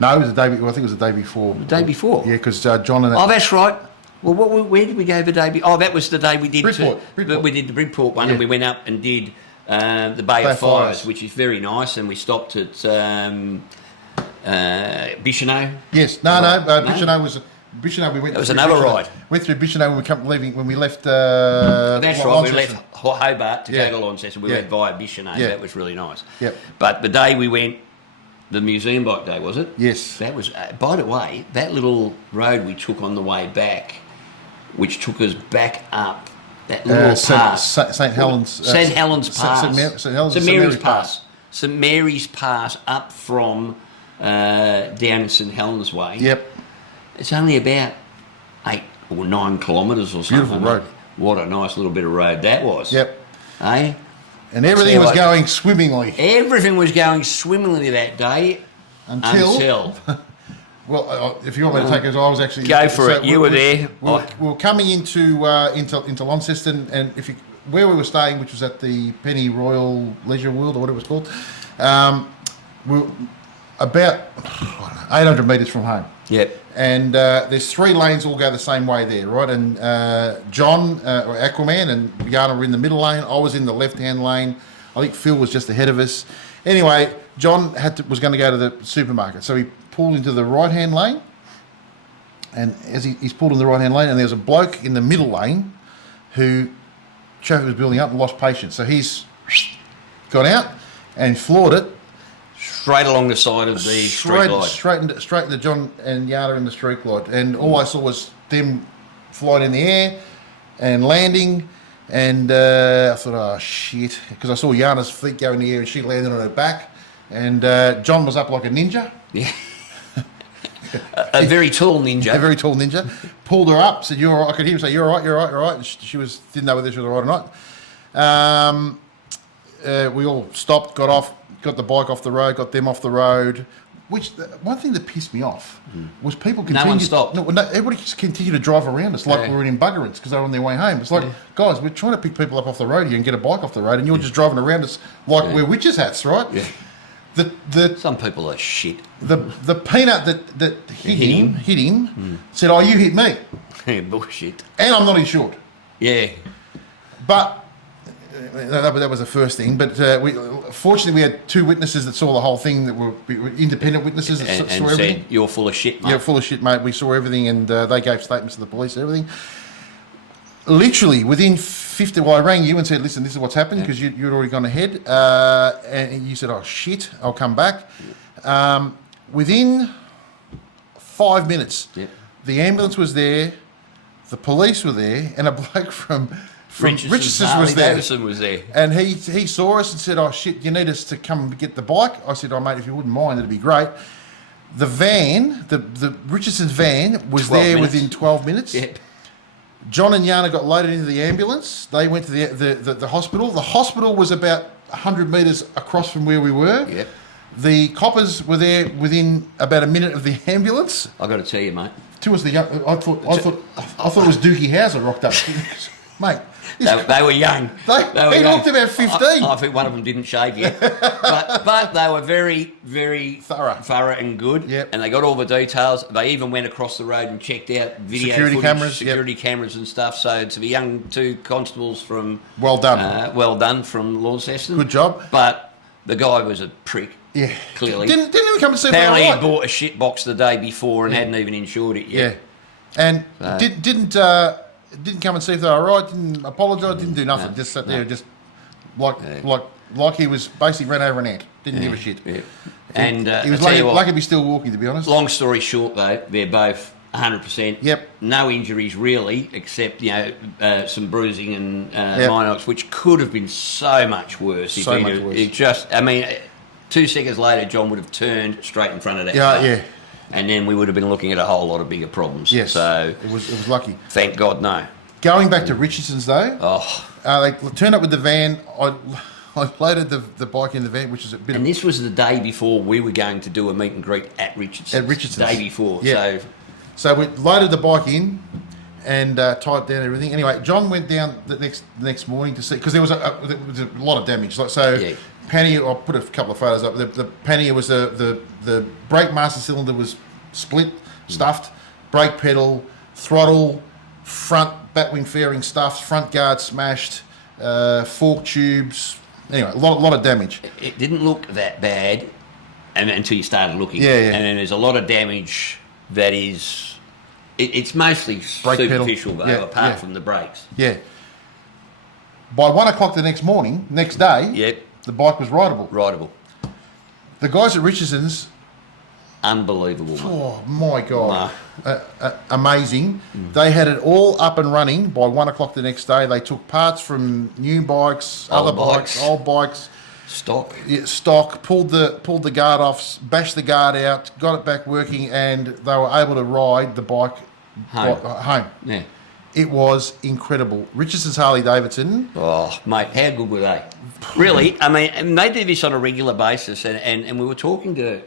No, it was the day. I think it was the day before. The day before. Yeah, because John and. Oh, that's right. Well, where did we go the day before? Oh, that was the day we did Bridport. We did the Bridport one, and we went up and did. The Bay of Fires, which is very nice, and we stopped at Bicheno. Yes, Bicheno was Bicheno. We went. That was another ride. Went through Bicheno when we left. That's right. We left Hobart to go to Launceston. We went via Bicheno. Yeah. That was really nice. Yep. But the day we went, the museum bike day, was it? Yes. That was. By the way, that little road we took on the way back, which took us back up. That little pass. St. Helens. St. Helens Pass. St. Mary's Pass. St. Mary's Pass up from down in St. Helens Way. Yep. It's only about 8 or 9 kilometres or something. Beautiful road. What a nice little bit of road that was. Yep. Eh? And everything was going swimmingly. Everything was going swimmingly that day until well, if you want me to take it, I was actually... Go for it. You were there. We were coming into Launceston, and where we were staying, which was at the Penny Royal Leisure World, or whatever it was called, we were about 800 metres from home. Yep. And there's 3 lanes all go the same way there, right? And John, or Aquaman, and Yana were in the middle lane. I was in the left-hand lane. I think Phil was just ahead of us. Anyway, John was going to go to the supermarket, so he pulled into the right-hand lane, and as he's pulled in the right-hand lane, and there's a bloke in the middle lane who traffic was building up and lost patience. So he's got out and floored it. Straight along the side of the street light. Straight into John and Yada in the street light. And all I saw was them flying in the air and landing. And I thought, oh, shit. Because I saw Yana's feet go in the air and she landed on her back. And John was up like a ninja. Yeah. A very tall ninja. A very tall ninja. Pulled her up, said, you're all right. I could hear him say, you're all right, you're all right, you're all right. And she didn't know whether she was all right or not. we all stopped, got off, got the bike off the road, got them off the road. Which one thing that pissed me off was people continued. No one stopped. No, everybody just continued to drive around us like we were in buggerance because they were on their way home. It's like, guys, we're trying to pick people up off the road here and get a bike off the road, and you're just driving around us like we're witches' hats, right? Yeah. Some people are shit. The peanut that hit him said, "Oh, you hit me." Bullshit. And I'm not insured. Yeah. But that was the first thing. But fortunately, we had 2 witnesses that saw the whole thing that were independent witnesses that And saw everything. said, "You're full of shit, mate." Yeah, full of shit, mate. We saw everything, and they gave statements to the police and everything. Literally, within 50... Well, I rang you and said, listen, this is what's happened, because you'd already gone ahead. And you said, oh, shit, I'll come back. Within 5 minutes, the ambulance was there, the police were there, and a bloke from Richardson was there. Was there. And he saw us and said, oh, shit, you need us to come and get the bike? I said, oh, mate, if you wouldn't mind, it'd be great. The van, the Richardson's van, was there within 12 minutes. Yep. John and Yana got loaded into the ambulance. They went to the hospital. The hospital was about 100 metres across from where we were. Yep. The coppers were there within about a minute of the ambulance. I got to tell you, mate. I thought it was Doogie Howser rocked up, mate. They were young. He looked about 15. I think one of them didn't shave yet. but they were very, very thorough and good. Yep. And they got all the details. They even went across the road and checked out video security cameras and stuff. So to the young 2 constables from... Well done. From Launceston. Good job. But the guy was a prick. Yeah. Clearly. Didn't even come to see Apparently me. he bought a shit box the day before and hadn't even insured it yet. Yeah. And didn't come and see if they were all right, didn't apologise, didn't do nothing. Just sat there, just like he was basically ran over an ant. Didn't give a shit. Yeah. And he was lucky to be still walking, to be honest. Long story short, though, they're both 100%. Yep. No injuries really, except some bruising and minox, which could have been so much worse. It just, 2 seconds later, John would have turned straight in front of that car. Yeah. And then we would have been looking at a whole lot of bigger problems. Yes. So it was lucky. Thank God, no. Going back to Richardson's though, they turned up with the van. I loaded the bike in the van, which is a bit. And this was the day before we were going to do a meet and greet at Richardson's. At Richardson's. Day before. Yeah. So we loaded the bike in and tied down everything. Anyway, John went down the next morning to see, because there was a lot of damage. Pannier, I'll put a couple of photos up. The pannier was the brake master cylinder was split, stuffed, brake pedal, throttle, front batwing fairing stuffed, front guard smashed, fork tubes. Anyway, a lot of damage. It didn't look that bad until you started looking. Yeah. And then there's a lot of damage that is... It's mostly brake superficial, pedal. though, apart from the brakes. Yeah. By 1 o'clock the next day, the bike was rideable. The guys at Richardson's... Unbelievable. Oh, my God. Amazing. They had it all up and running by 1 o'clock the next day. They took parts from new bikes, old bikes. Stock. Yeah, stock, pulled the guard off, bashed the guard out, got it back working, and they were able to ride the bike home. Yeah. It was incredible. Richardson's Harley-Davidson. Oh, mate, how good were they? Really? And they do this on a regular basis, and we were talking to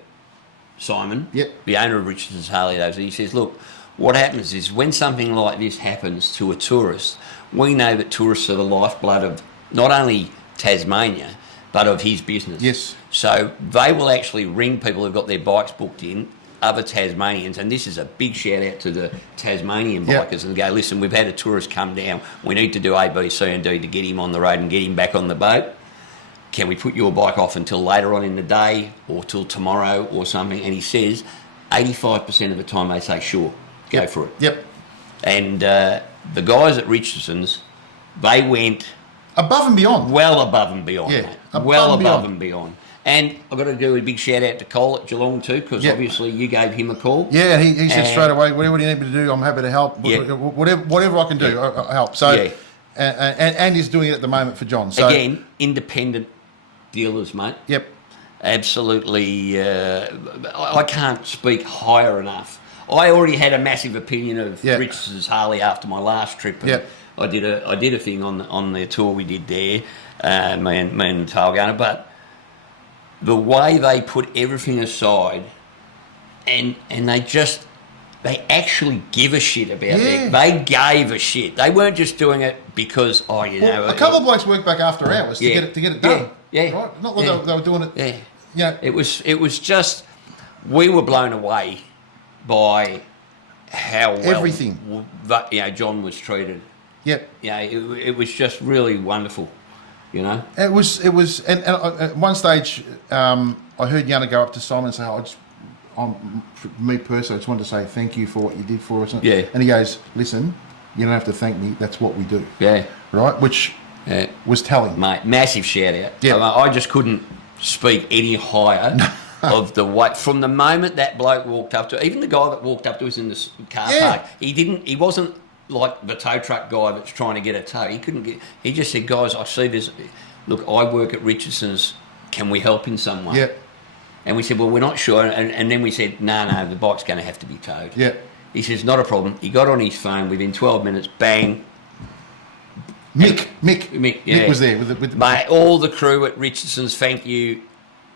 Simon, the owner of Richardson's Harley-Davidson. He says, look, what happens is when something like this happens to a tourist, we know that tourists are the lifeblood of not only Tasmania, but of his business. Yes. So they will actually ring people who've got their bikes booked in, other Tasmanians, and this is a big shout out to the Tasmanian bikers, and go, listen, we've had a tourist come down, we need to do A, B, C and D to get him on the road and get him back on the boat. Can we put your bike off until later on in the day or till tomorrow or something? And he says 85% of the time they say, sure, go for it. Yep. And the guys at Richardson's, they went... above and beyond. Well above and beyond. Yeah. Above and beyond. And I've got to do a big shout out to Cole at Geelong too, because obviously you gave him a call. Yeah, he said straight away, whatever you need me to do, I'm happy to help. Whatever I can do, I'll help. So, and he's doing it at the moment for John. So, again, independent dealers, mate. Yep. Absolutely. I can't speak higher enough. I already had a massive opinion of Richardson's Harley after my last trip. And I did a thing on the tour we did there. me and the tail gunner, but the way they put everything aside and they actually give a shit about it. They gave a shit. They weren't just doing it because, a couple of blokes worked back after hours to get it done. Yeah. Right? Not like they were doing it. Yeah. Yeah. It was just, we were blown away by how well everything John was treated. Yep. It was just really wonderful. It was, and at one stage, I heard Yana go up to Simon and say, me personally, I just wanted to say thank you for what you did for us. Yeah. And he goes, listen, you don't have to thank me. That's what we do. Yeah. Right? Which was telling. Mate, massive shout out. Yeah. I just couldn't speak any higher of the weight. From the moment that bloke walked up to, even the guy that walked up to us in the car park, he wasn't like the tow truck guy that's trying to get a tow. He just said, guys, I see this. Look, I work at Richardson's. Can we help in some way? Yeah. And we said, well, we're not sure. And then we said, no, the bike's going to have to be towed. Yeah. He says, not a problem. He got on his phone within 12 minutes, bang. Mick yeah. was there. With Mate, all the crew at Richardson's, thank you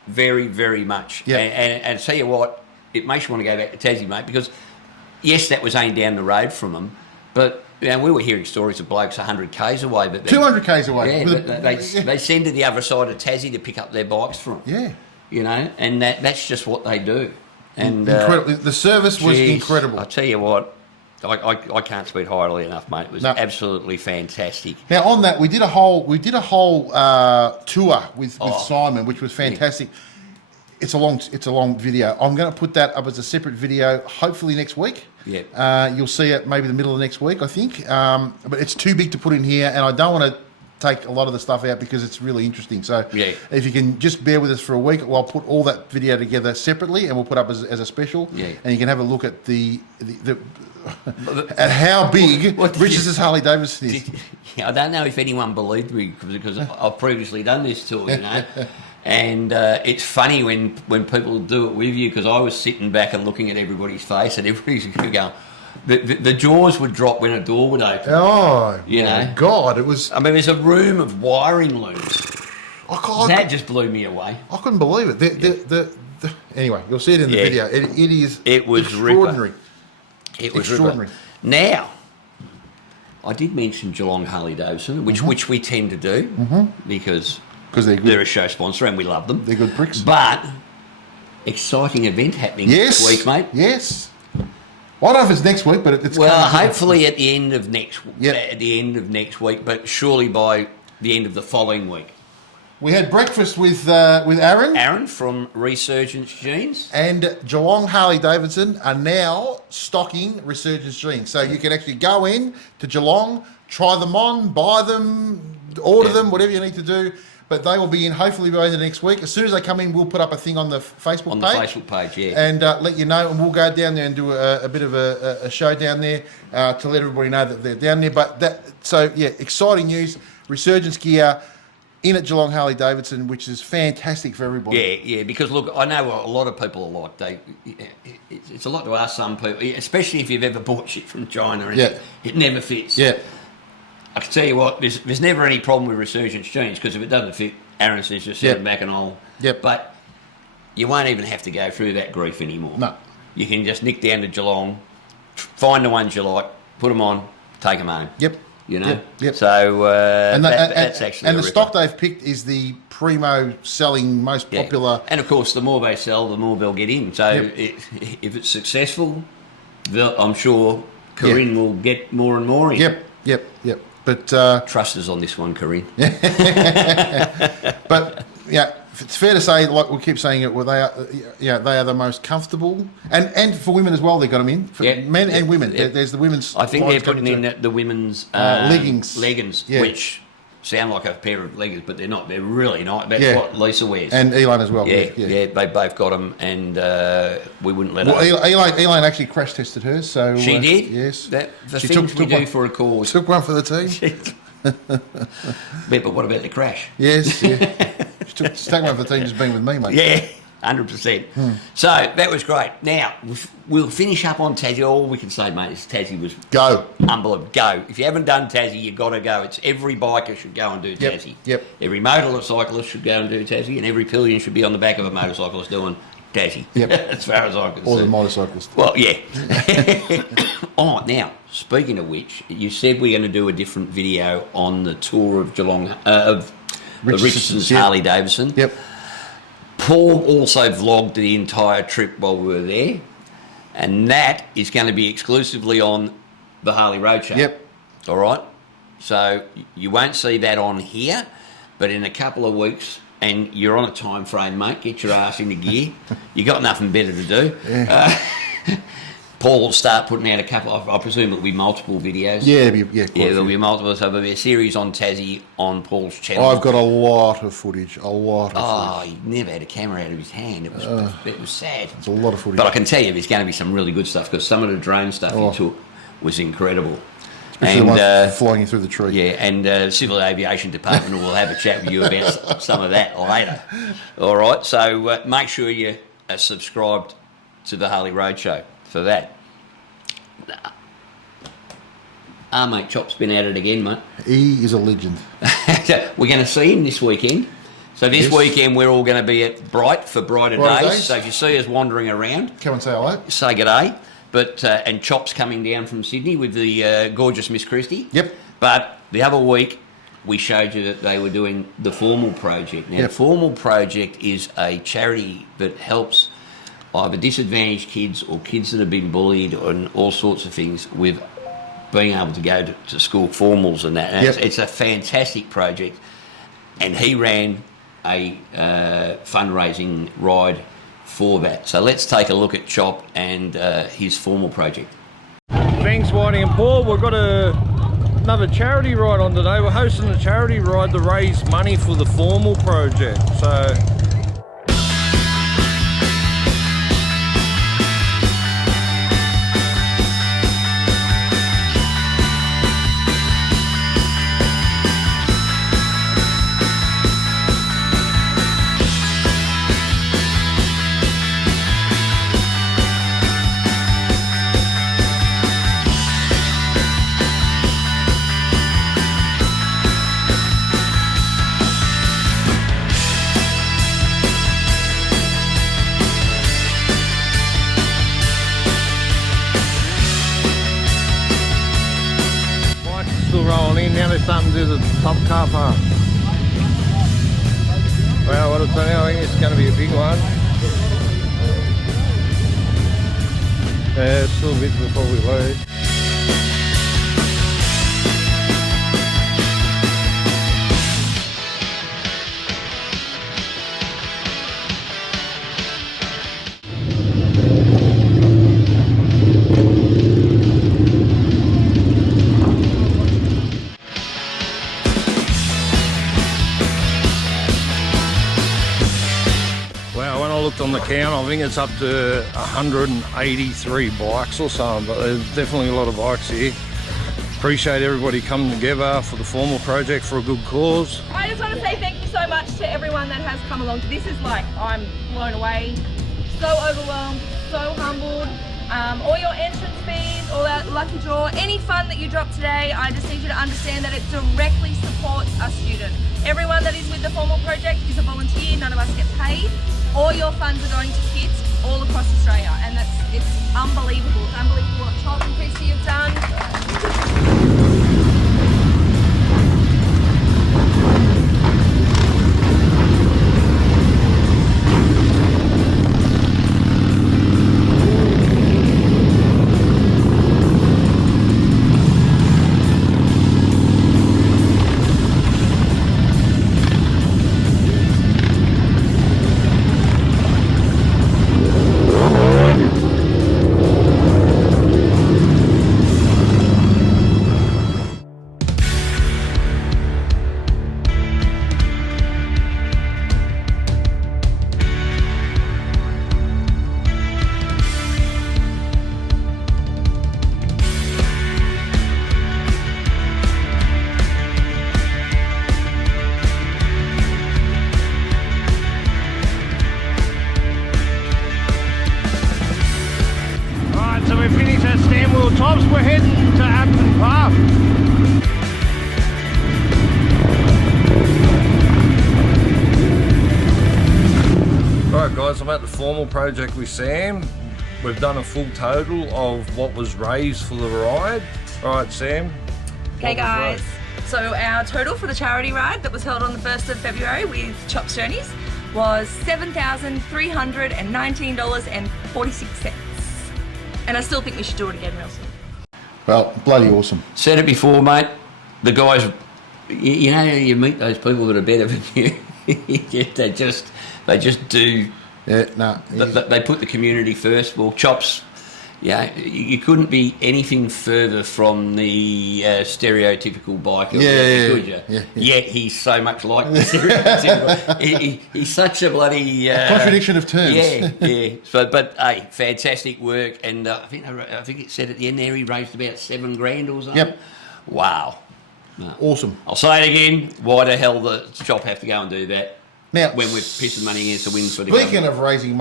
very, very much. Yeah. And tell you what, it makes you want to go back to Tassie, mate, because, yes, that was only down the road from them, but we were hearing stories of blokes 100 k's away. But 200 k's away. Yeah, they send to the other side of Tassie to pick up their bikes from. Yeah. And that's just what they do. And incredible. The service was incredible. I tell you what, I can't speak highly enough, mate. It was absolutely fantastic. Now on that, we did a whole tour with Simon, which was fantastic. Yeah. It's a long video. I'm going to put that up as a separate video, hopefully next week. Yeah. You'll see it maybe the middle of next week, I think. But it's too big to put in here, and I don't want to take a lot of the stuff out because it's really interesting. So if you can just bear with us for a week, I'll put all that video together separately, and we'll put up as a special. Yeah. And you can have a look at the at how big Richardson's Harley-Davidson is. I don't know if anyone believed me because I've previously done this tour, And it's funny when people do it with you, because I was sitting back and looking at everybody's face, and everybody's going, the jaws would drop when a door would open. Oh, my God. It was... I mean, there's a room of wiring looms. That just blew me away. I couldn't believe it. Anyway, you'll see it in the video. It was extraordinary. It was extraordinary. Now, I did mention Geelong Harley-Davidson, which we tend to do because they're a show sponsor and we love them. They're good pricks. But exciting event happening this week, mate. Yes. I don't know if it's next week, but it's hopefully at the end of next week, but surely by the end of the following week. We had breakfast with Aaron. Aaron from Resurgence Jeans. And Geelong Harley-Davidson are now stocking Resurgence Jeans. So you can actually go in to Geelong, try them on, buy them, order them, whatever you need to do. But they will be in hopefully by the end of next week. As soon as they come in, we'll put up a thing on the Facebook page. On the Facebook page, yeah. And let you know. And we'll go down there and do a bit of a show down there to let everybody know that they're down there. But exciting news. Resurgence Gear in at Geelong Harley-Davidson, which is fantastic for everybody. Yeah, because look, I know a lot of people are like, it's a lot to ask some people, especially if you've ever bought shit from China and it never fits. Yeah. I can tell you what, there's never any problem with Resurgence Jeans, because if it doesn't fit, Aaron says just send it back and I'll... Yep. But you won't even have to go through that grief anymore. No. You can just nick down to Geelong, find the ones you like, put them on, take them home. Yep. Yep. So that's actually and the stock they've picked is the primo selling, most popular. And of course, the more they sell, the more they'll get in. So if it's successul, I'm sure Corinne will get more and more in. Yep. But trust us on this one, Corinne. But it's fair to say, like we keep saying it, they are the most comfortable, and for women as well. They got them in for men and women. There's the women's. I think they're putting in the women's leggings, which sound like a pair of leggings, but they're not. They're really not. That's what Lisa wears, and Elaine as well. Yeah, they both got them, and we wouldn't let her. Elaine actually crash tested hers, so she did. Yes, the things we do for a cause. Took one for the team. But what about the crash? Yes, She took one for the team, just being with me, mate. Yeah. 100%. So that was great. Now, we'll finish up on Tassie. All we can say, mate, is Tassie was unbelievable. Go. If you haven't done Tassie, you've got to go. It's every biker should go and do Tassie. Yep. Every motorcyclist should go and do Tassie, and every pillion should be on the back of a motorcyclist doing Tassie. Yep. As far as I'm concerned. Or the motorcyclist. Well, yeah. Oh, now, speaking of which, you said we're going to do a different video on the tour of Geelong, of Richardson's Harley-Davidson. Yep. Paul also vlogged the entire trip while we were there, and that is going to be exclusively on the Harley Roadshow. Yep. All right? So you won't see that on here, but in a couple of weeks, and you're on a time frame, mate, get your ass into gear. You got nothing better to do. Yeah. Paul will start putting out a couple. I presume it'll be multiple videos. Yeah, there'll be multiple. So there'll be a series on Tassie on Paul's channel. I've got a lot of footage. He never had a camera out of his hand. It was sad. It's a lot of footage. But I can tell you, there's going to be some really good stuff because some of the drone stuff he took was incredible. Especially the ones flying you through the tree. Yeah, and Civil Aviation Department will have a chat with you about some of that later. All right, so make sure you are subscribed to the Harley Roadshow for that. Our mate Chop's been at it again, mate. He is a legend. We're going to see him this weekend. So this weekend we're all going to be at Bright for Brighter Days. So if you see us wandering around, come and say hello. Say g'day. But and Chop's coming down from Sydney with the gorgeous Miss Christie. Yep. But the other week we showed you that they were doing the Formal Project. Now, the Formal Project is a charity that helps either disadvantaged kids or kids that have been bullied and all sorts of things with being able to go to school formals and that. And it's a fantastic project. And he ran a fundraising ride for that. So let's take a look at Chop and his Formal Project. Thanks, Whitey and Paul. We've got another charity ride on today. We're hosting a charity ride to raise money for the Formal Project. So rolling in, now they're starting to do the top car park. Well, what I tell you, I think it's going to be a big one. It's still a bit before we leave. On the count, I think it's up to 183 bikes or something, but there's definitely a lot of bikes here. Appreciate everybody coming together for the Formal Project for a good cause. I just want to say thank you so much to everyone that has come along. This is like, I'm blown away, so overwhelmed, so humbled. All your entrance fees, all that lucky draw, any fund that you drop today, I just need you to understand that it directly supports a student. Everyone that is with the Formal Project is a volunteer, none of us get paid. All your funds are going to kids all across Australia, and it's unbelievable. It's unbelievable what Chop and Christy have done. guys, I'm at the formal project with Sam. We've done a full total of what was raised for the ride. All right, Sam. Okay, guys. So our total for the charity ride that was held on the 1st of February with Chops Journeys was $7,319.46. And I still think we should do it again real soon. Well, bloody awesome. Said it before, mate. The guys, you know, you meet those people that are better than you. they just do. Yeah, no. They put the community first. Well, Chops, yeah, you couldn't be anything further from the stereotypical biker, could you? Yeah. Yet he's so much like the stereotypical. He's such a bloody contradiction of terms. Yeah. So, but hey, fantastic work, and I think it said at the end there he raised about $7,000 or something. Yep. Wow. No. Awesome. I'll say it again. Why the hell the shop have to go and do that? Now, when we're pissing money against the wind for the speaking government. of raising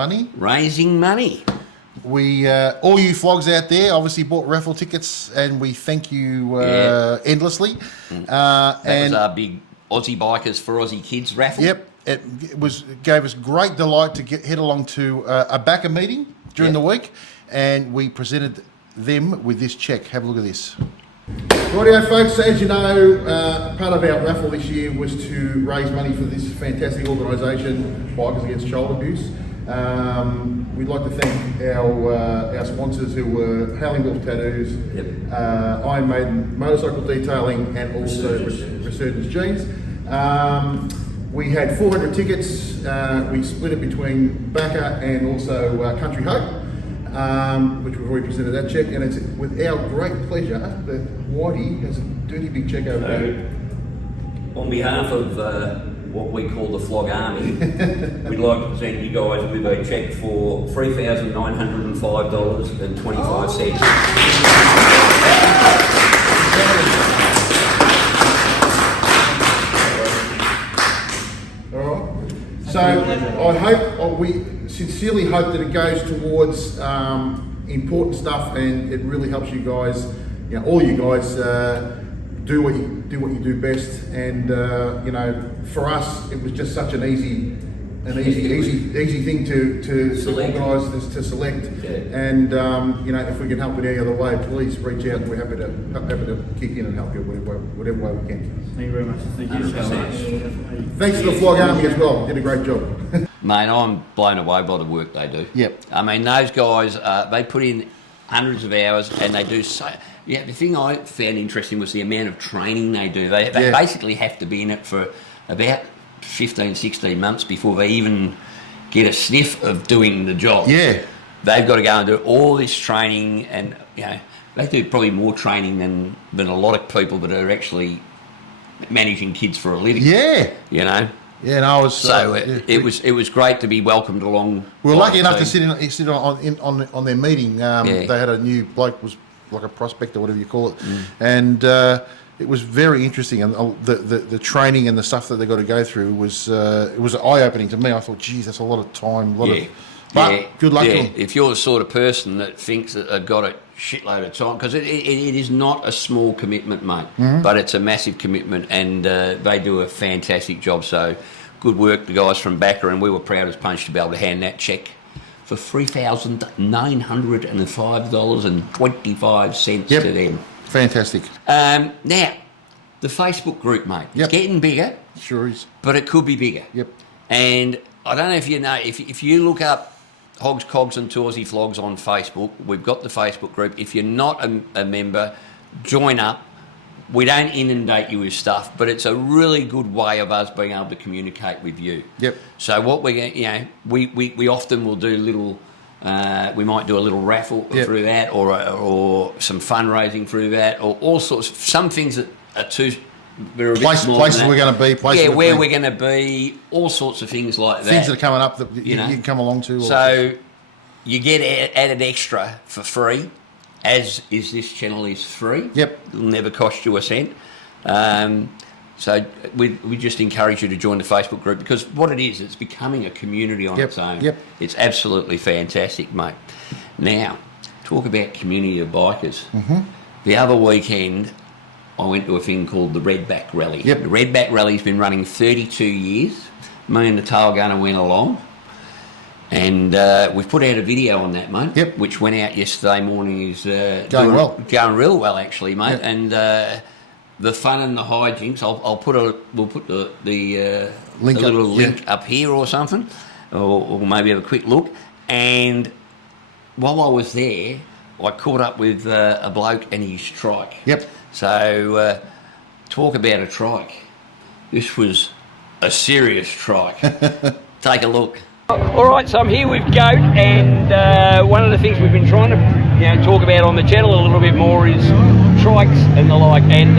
money, we all you flogs out there obviously bought raffle tickets, and we thank you endlessly. That was our big Aussie Bikers for Aussie Kids Raffle. Yep, it gave us great delight to head along to a BACA meeting during the week, and we presented them with this cheque. Have a look at this. Rightio folks, as you know, part of our raffle this year was to raise money for this fantastic organisation, Bikers Against Child Abuse. We'd like to thank our sponsors who were Howling Wolf Tattoos, Iron Maiden Motorcycle Detailing, and also Resurgence Jeans. We had 400 tickets. We split it between BACA and also Country Hope. Which we've already presented that cheque, and it's with our great pleasure that Whitey has a dirty big cheque over there. On behalf of what we call the Flog Army, we'd like to present you guys with a cheque for $3,905.25. All right. So we sincerely hope that it goes towards important stuff, and it really helps you guys, all you guys do what you do best. And for us, it was just such an easy thing to organise, to select. And if we can help it any other way, please reach out. We're happy to kick in and help you whatever way we can. Thank you very much. Thank you so much. Thanks to the Flog Army as well. Did a great job. Mate, I'm blown away by the work they do. Yep. I mean, those guys, they put in hundreds of hours, and they do so. Yeah, the thing I found interesting was the amount of training they do. They basically have to be in it for about 15, 16 months before they even get a sniff of doing the job. Yeah. They've got to go and do all this training, and they do probably more training than a lot of people that are actually managing kids for a living. Yeah. Yeah, no, I was. It was great to be welcomed along. We were lucky enough to sit on their meeting. They had a new bloke, was like a prospect or whatever you call it, and it was very interesting. And the training and the stuff that they got to go through was eye opening to me. I thought, geez, that's a lot of time, But good luck to them. If you're the sort of person that thinks that they've got a shitload of time, because it is not a small commitment, mate, but it's a massive commitment, and they do a fantastic job. So good work, the guys from BACA, and we were proud as punch to be able to hand that cheque for $3,905.25 to them. Fantastic. Now, the Facebook group, mate, it's getting bigger. Sure is. But it could be bigger. Yep. And I don't know if you know, if you look up Hogs, Cogs and Aussie Flogs on Facebook, we've got the Facebook group. If you're not a member, join up. We don't inundate you with stuff, but it's a really good way of us being able to communicate with you. Yep. So what we're going, we often will do little, we might do a little raffle through that, or some fundraising through that, or all sorts. Some things that are too. Places we're going to be. Where we're going to be, all sorts of things like that. Things that are coming up that you can come along to. So you get added extra for free, as is this channel is free. Yep. It'll never cost you a cent. So we just encourage you to join the Facebook group, because what it is, it's becoming a community on its own. Yep. It's absolutely fantastic, mate. Now, talk about community of bikers. The other weekend, I went to a thing called the Redback Rally. Yep. The Redback Rally's been running 32 years. Me and the tail gunner went along, And we've put out a video on that, mate. Yep. Which went out yesterday morning. Is Going well. Going real well, actually, mate. Yep. And the fun and the hijinks. We'll put the Link a little up, link yeah. up here or something, or maybe have a quick look. And while I was there, I caught up with a bloke and his trike. Yep. So talk about a trike. This was a serious trike. Take a look. All right, so I'm here with Goat, and one of the things we've been trying to talk about on the channel a little bit more is trikes and the like. And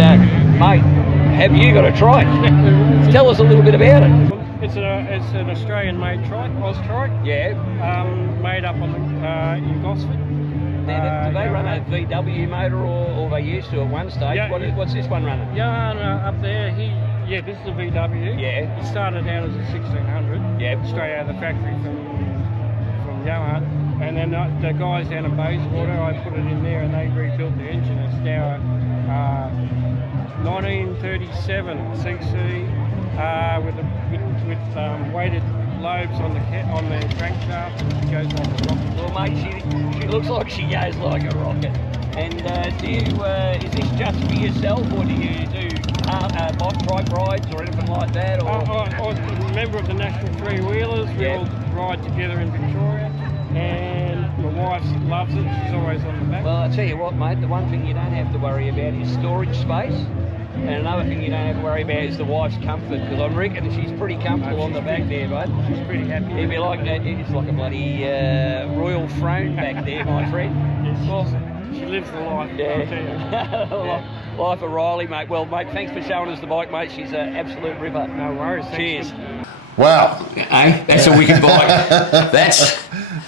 mate, have you got a trike? Tell us a little bit about it. It's an Australian-made trike, Oz trike. Yeah. Made up on the, in Gosford. Now, do they run a VW motor, or they used to at one stage? Yeah, What's this one running? Yeah, no, up there, this is a VW. Yeah. It started out as a 1600. Yeah. Straight out of the factory from Hobart. And then the guys down in Bayswater, I put it in there and they rebuilt the engine. It's now 1937 CC with weighted lobes on the crankshaft, and it goes like a rocket. Well, mate, she looks like she goes like a rocket. And is this just for yourself, or do you do trike rides or anything like that? Or? I was a member of the National Three Wheelers. We all ride together in Victoria, and my wife loves it. She's always on the back. Well, I tell you what, mate, the one thing you don't have to worry about is storage space. And another thing you don't have to worry about is the wife's comfort, because I reckon she's pretty comfortable on the back there, mate. She's pretty happy. It'd be like that. It's like a bloody royal throne back there, my friend. She lives the life. Yeah. Life of Riley, mate. Well, mate, thanks for showing us the bike, mate. She's an absolute ripper. No worries. Cheers. Wow. That's a wicked bike.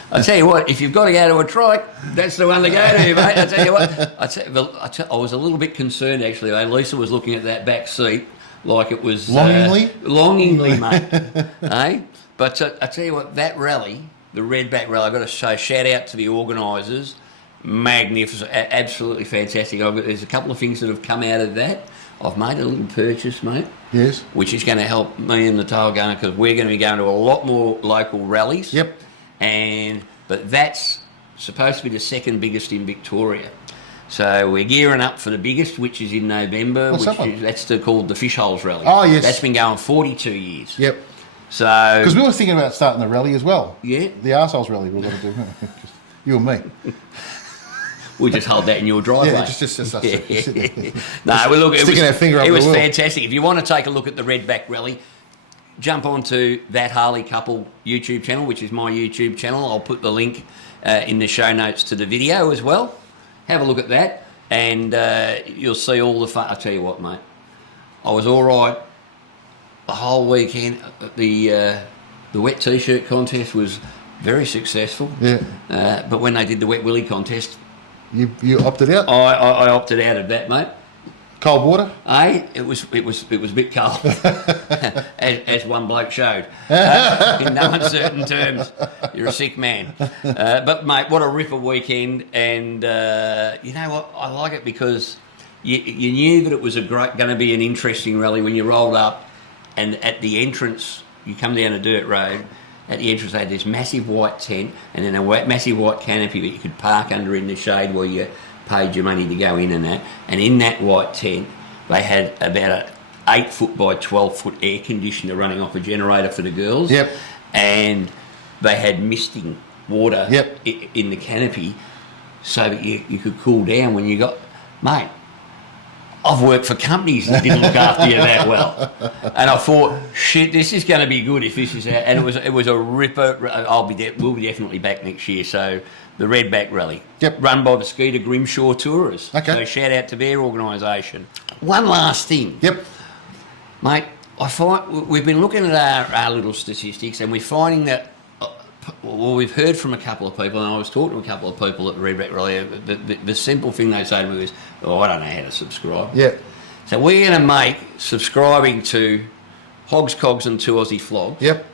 I tell you what, if you've got to go to a trike, that's the one to go to, mate. I tell you what, I was a little bit concerned, actually. Lisa was looking at that back seat like it was... Longingly? Longingly, mate. But I tell you what, that rally, the Redback rally, I've got to say, shout out to the organisers. Magnificent, absolutely fantastic. There's a couple of things that have come out of that. I've made a little purchase, mate. Yes. Which is going to help me and the tail gunner, because we're going to be going to a lot more local rallies. Yep. But that's supposed to be the second biggest in Victoria. So we're gearing up for the biggest, which is in November. What's that one? That's called the Fish Holes Rally. Oh, yes. That's been going 42 years. Yep. So... Because we were thinking about starting the rally as well. Yeah. The arseholes rally we were going to do. You and me. We'll just hold that in your driveway. Yeah, just us. No, well, look, sticking our finger up it was the wheel. fantastic. If you want to take a look at the Redback Rally, jump onto that Harley Couple YouTube channel, which is my YouTube channel. I'll put the link in the show notes to the video as well. Have a look at that, and you'll see all the fun. I tell you what, mate, I was all right the whole weekend. The wet t-shirt contest was very successful. Yeah. But when they did the wet willy contest, you opted out. I opted out of that, mate. Cold water. It was a bit cold, as one bloke showed. In no uncertain terms, you're a sick man. But mate, what a ripper weekend! And you know what? I like it because you knew that it was going to be an interesting rally when you rolled up, and at the entrance, you come down a dirt road. At the entrance, they had this massive white tent and then a massive white canopy that you could park under in the shade while you paid your money to go in and that. And in that white tent, they had about an 8-foot by 12-foot air conditioner running off a generator for the girls. Yep. And they had misting water Yep. in the canopy so that you could cool down when you got... Mate, I've worked for companies that didn't look after you that well, and I thought, shit, this is going to be good if this is out. And it was a ripper. We'll be definitely back next year. So the Redback Rally, Yep. run by the Skeeter Grimshaw Tourers. Okay. So shout out to their organisation. One last thing, Yep. mate. I find we've been looking at our little statistics, and we're finding that. Well, we've heard from a couple of people, and I was talking to a couple of people at the Redback Rally. The simple thing they say to me is, "Oh, I don't know how to subscribe." Yeah. So we're going to make subscribing to Hogs, Cogs and 2 Aussie Flogs, Yep.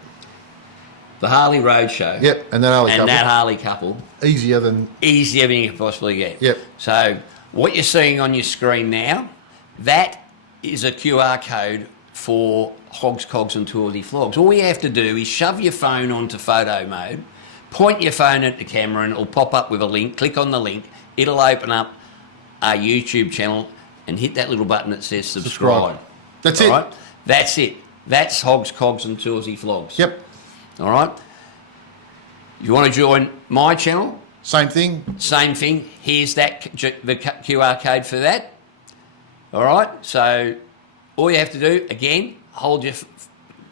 the Harley Roadshow, Yep. And then that Harley Couple, easier than. easier than you can possibly get. Yep. So what you're seeing on your screen now, that is a QR code for Hogs, Cogs and 2 Aussie Flogs. All you have to do is shove your phone onto photo mode, point your phone at the camera and it'll pop up with a link. Click on the link. It'll open up our YouTube channel and hit that little button that says subscribe. That's it. Right? That's it. That's Hogs, Cogs and 2 Aussie Flogs. Yep. All right? If you want to join my channel, same thing. Same thing. Here's the QR code for that. All right? So all you have to do, again,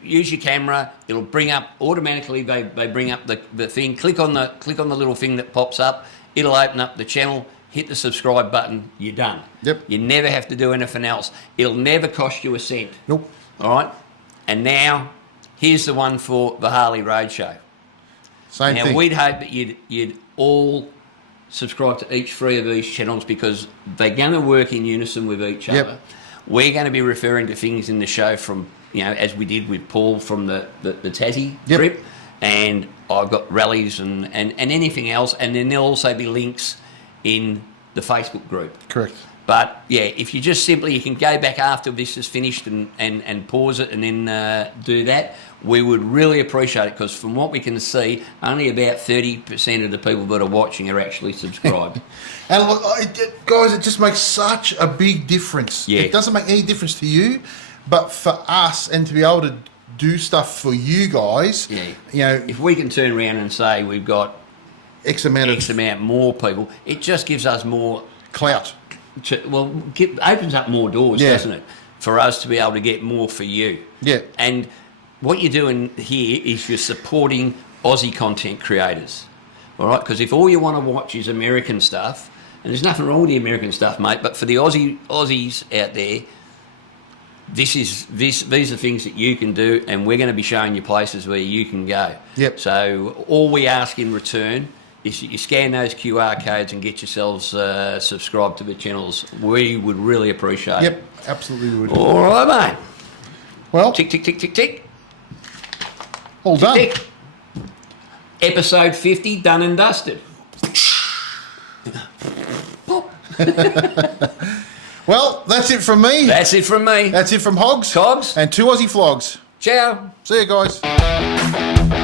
use your camera. It'll bring up automatically. They bring up the thing. Click on the little thing that pops up. It'll open up the channel. Hit the subscribe button. You're done. Yep. You never have to do anything else. It'll never cost you a cent. Nope. All right. And now, here's the one for the Harley Roadshow. Same thing. Now we'd hope that you'd all subscribe to each 3 of these channels because they're going to work in unison with each other. We're going to be referring to things in the show from, as we did with Paul from the Tassie trip, and I've got rallies and anything else, and then there'll also be links in the Facebook group. Correct. But yeah, if you just simply, you can go back after this is finished and pause it and then do that, we would really appreciate it because from what we can see, only about 30% of the people that are watching are actually subscribed. And look, guys, it just makes such a big difference. Yeah. It doesn't make any difference to you, but for us and to be able to do stuff for you guys, if we can turn around and say we've got X amount more people, it just gives us more clout. Opens up more doors, doesn't it, for us to be able to get more for you. Yeah. And what you're doing here is you're supporting Aussie content creators, all right? Because if all you want to watch is American stuff, and there's nothing wrong with the American stuff, mate, but for the Aussies out there, these are things that you can do, and we're going to be showing you places where you can go. Yep. So all we ask in return is that you scan those QR codes and get yourselves subscribed to the channels. We would really appreciate it. Yep, absolutely we would. All right, mate. Well, Tick, tick, tick, tick, tick. All done. Tick. Episode 50, done and dusted. Well, that's it from me. That's it from me. That's it from Hogs. Cogs. And 2 Aussie Flogs. Ciao. See you guys.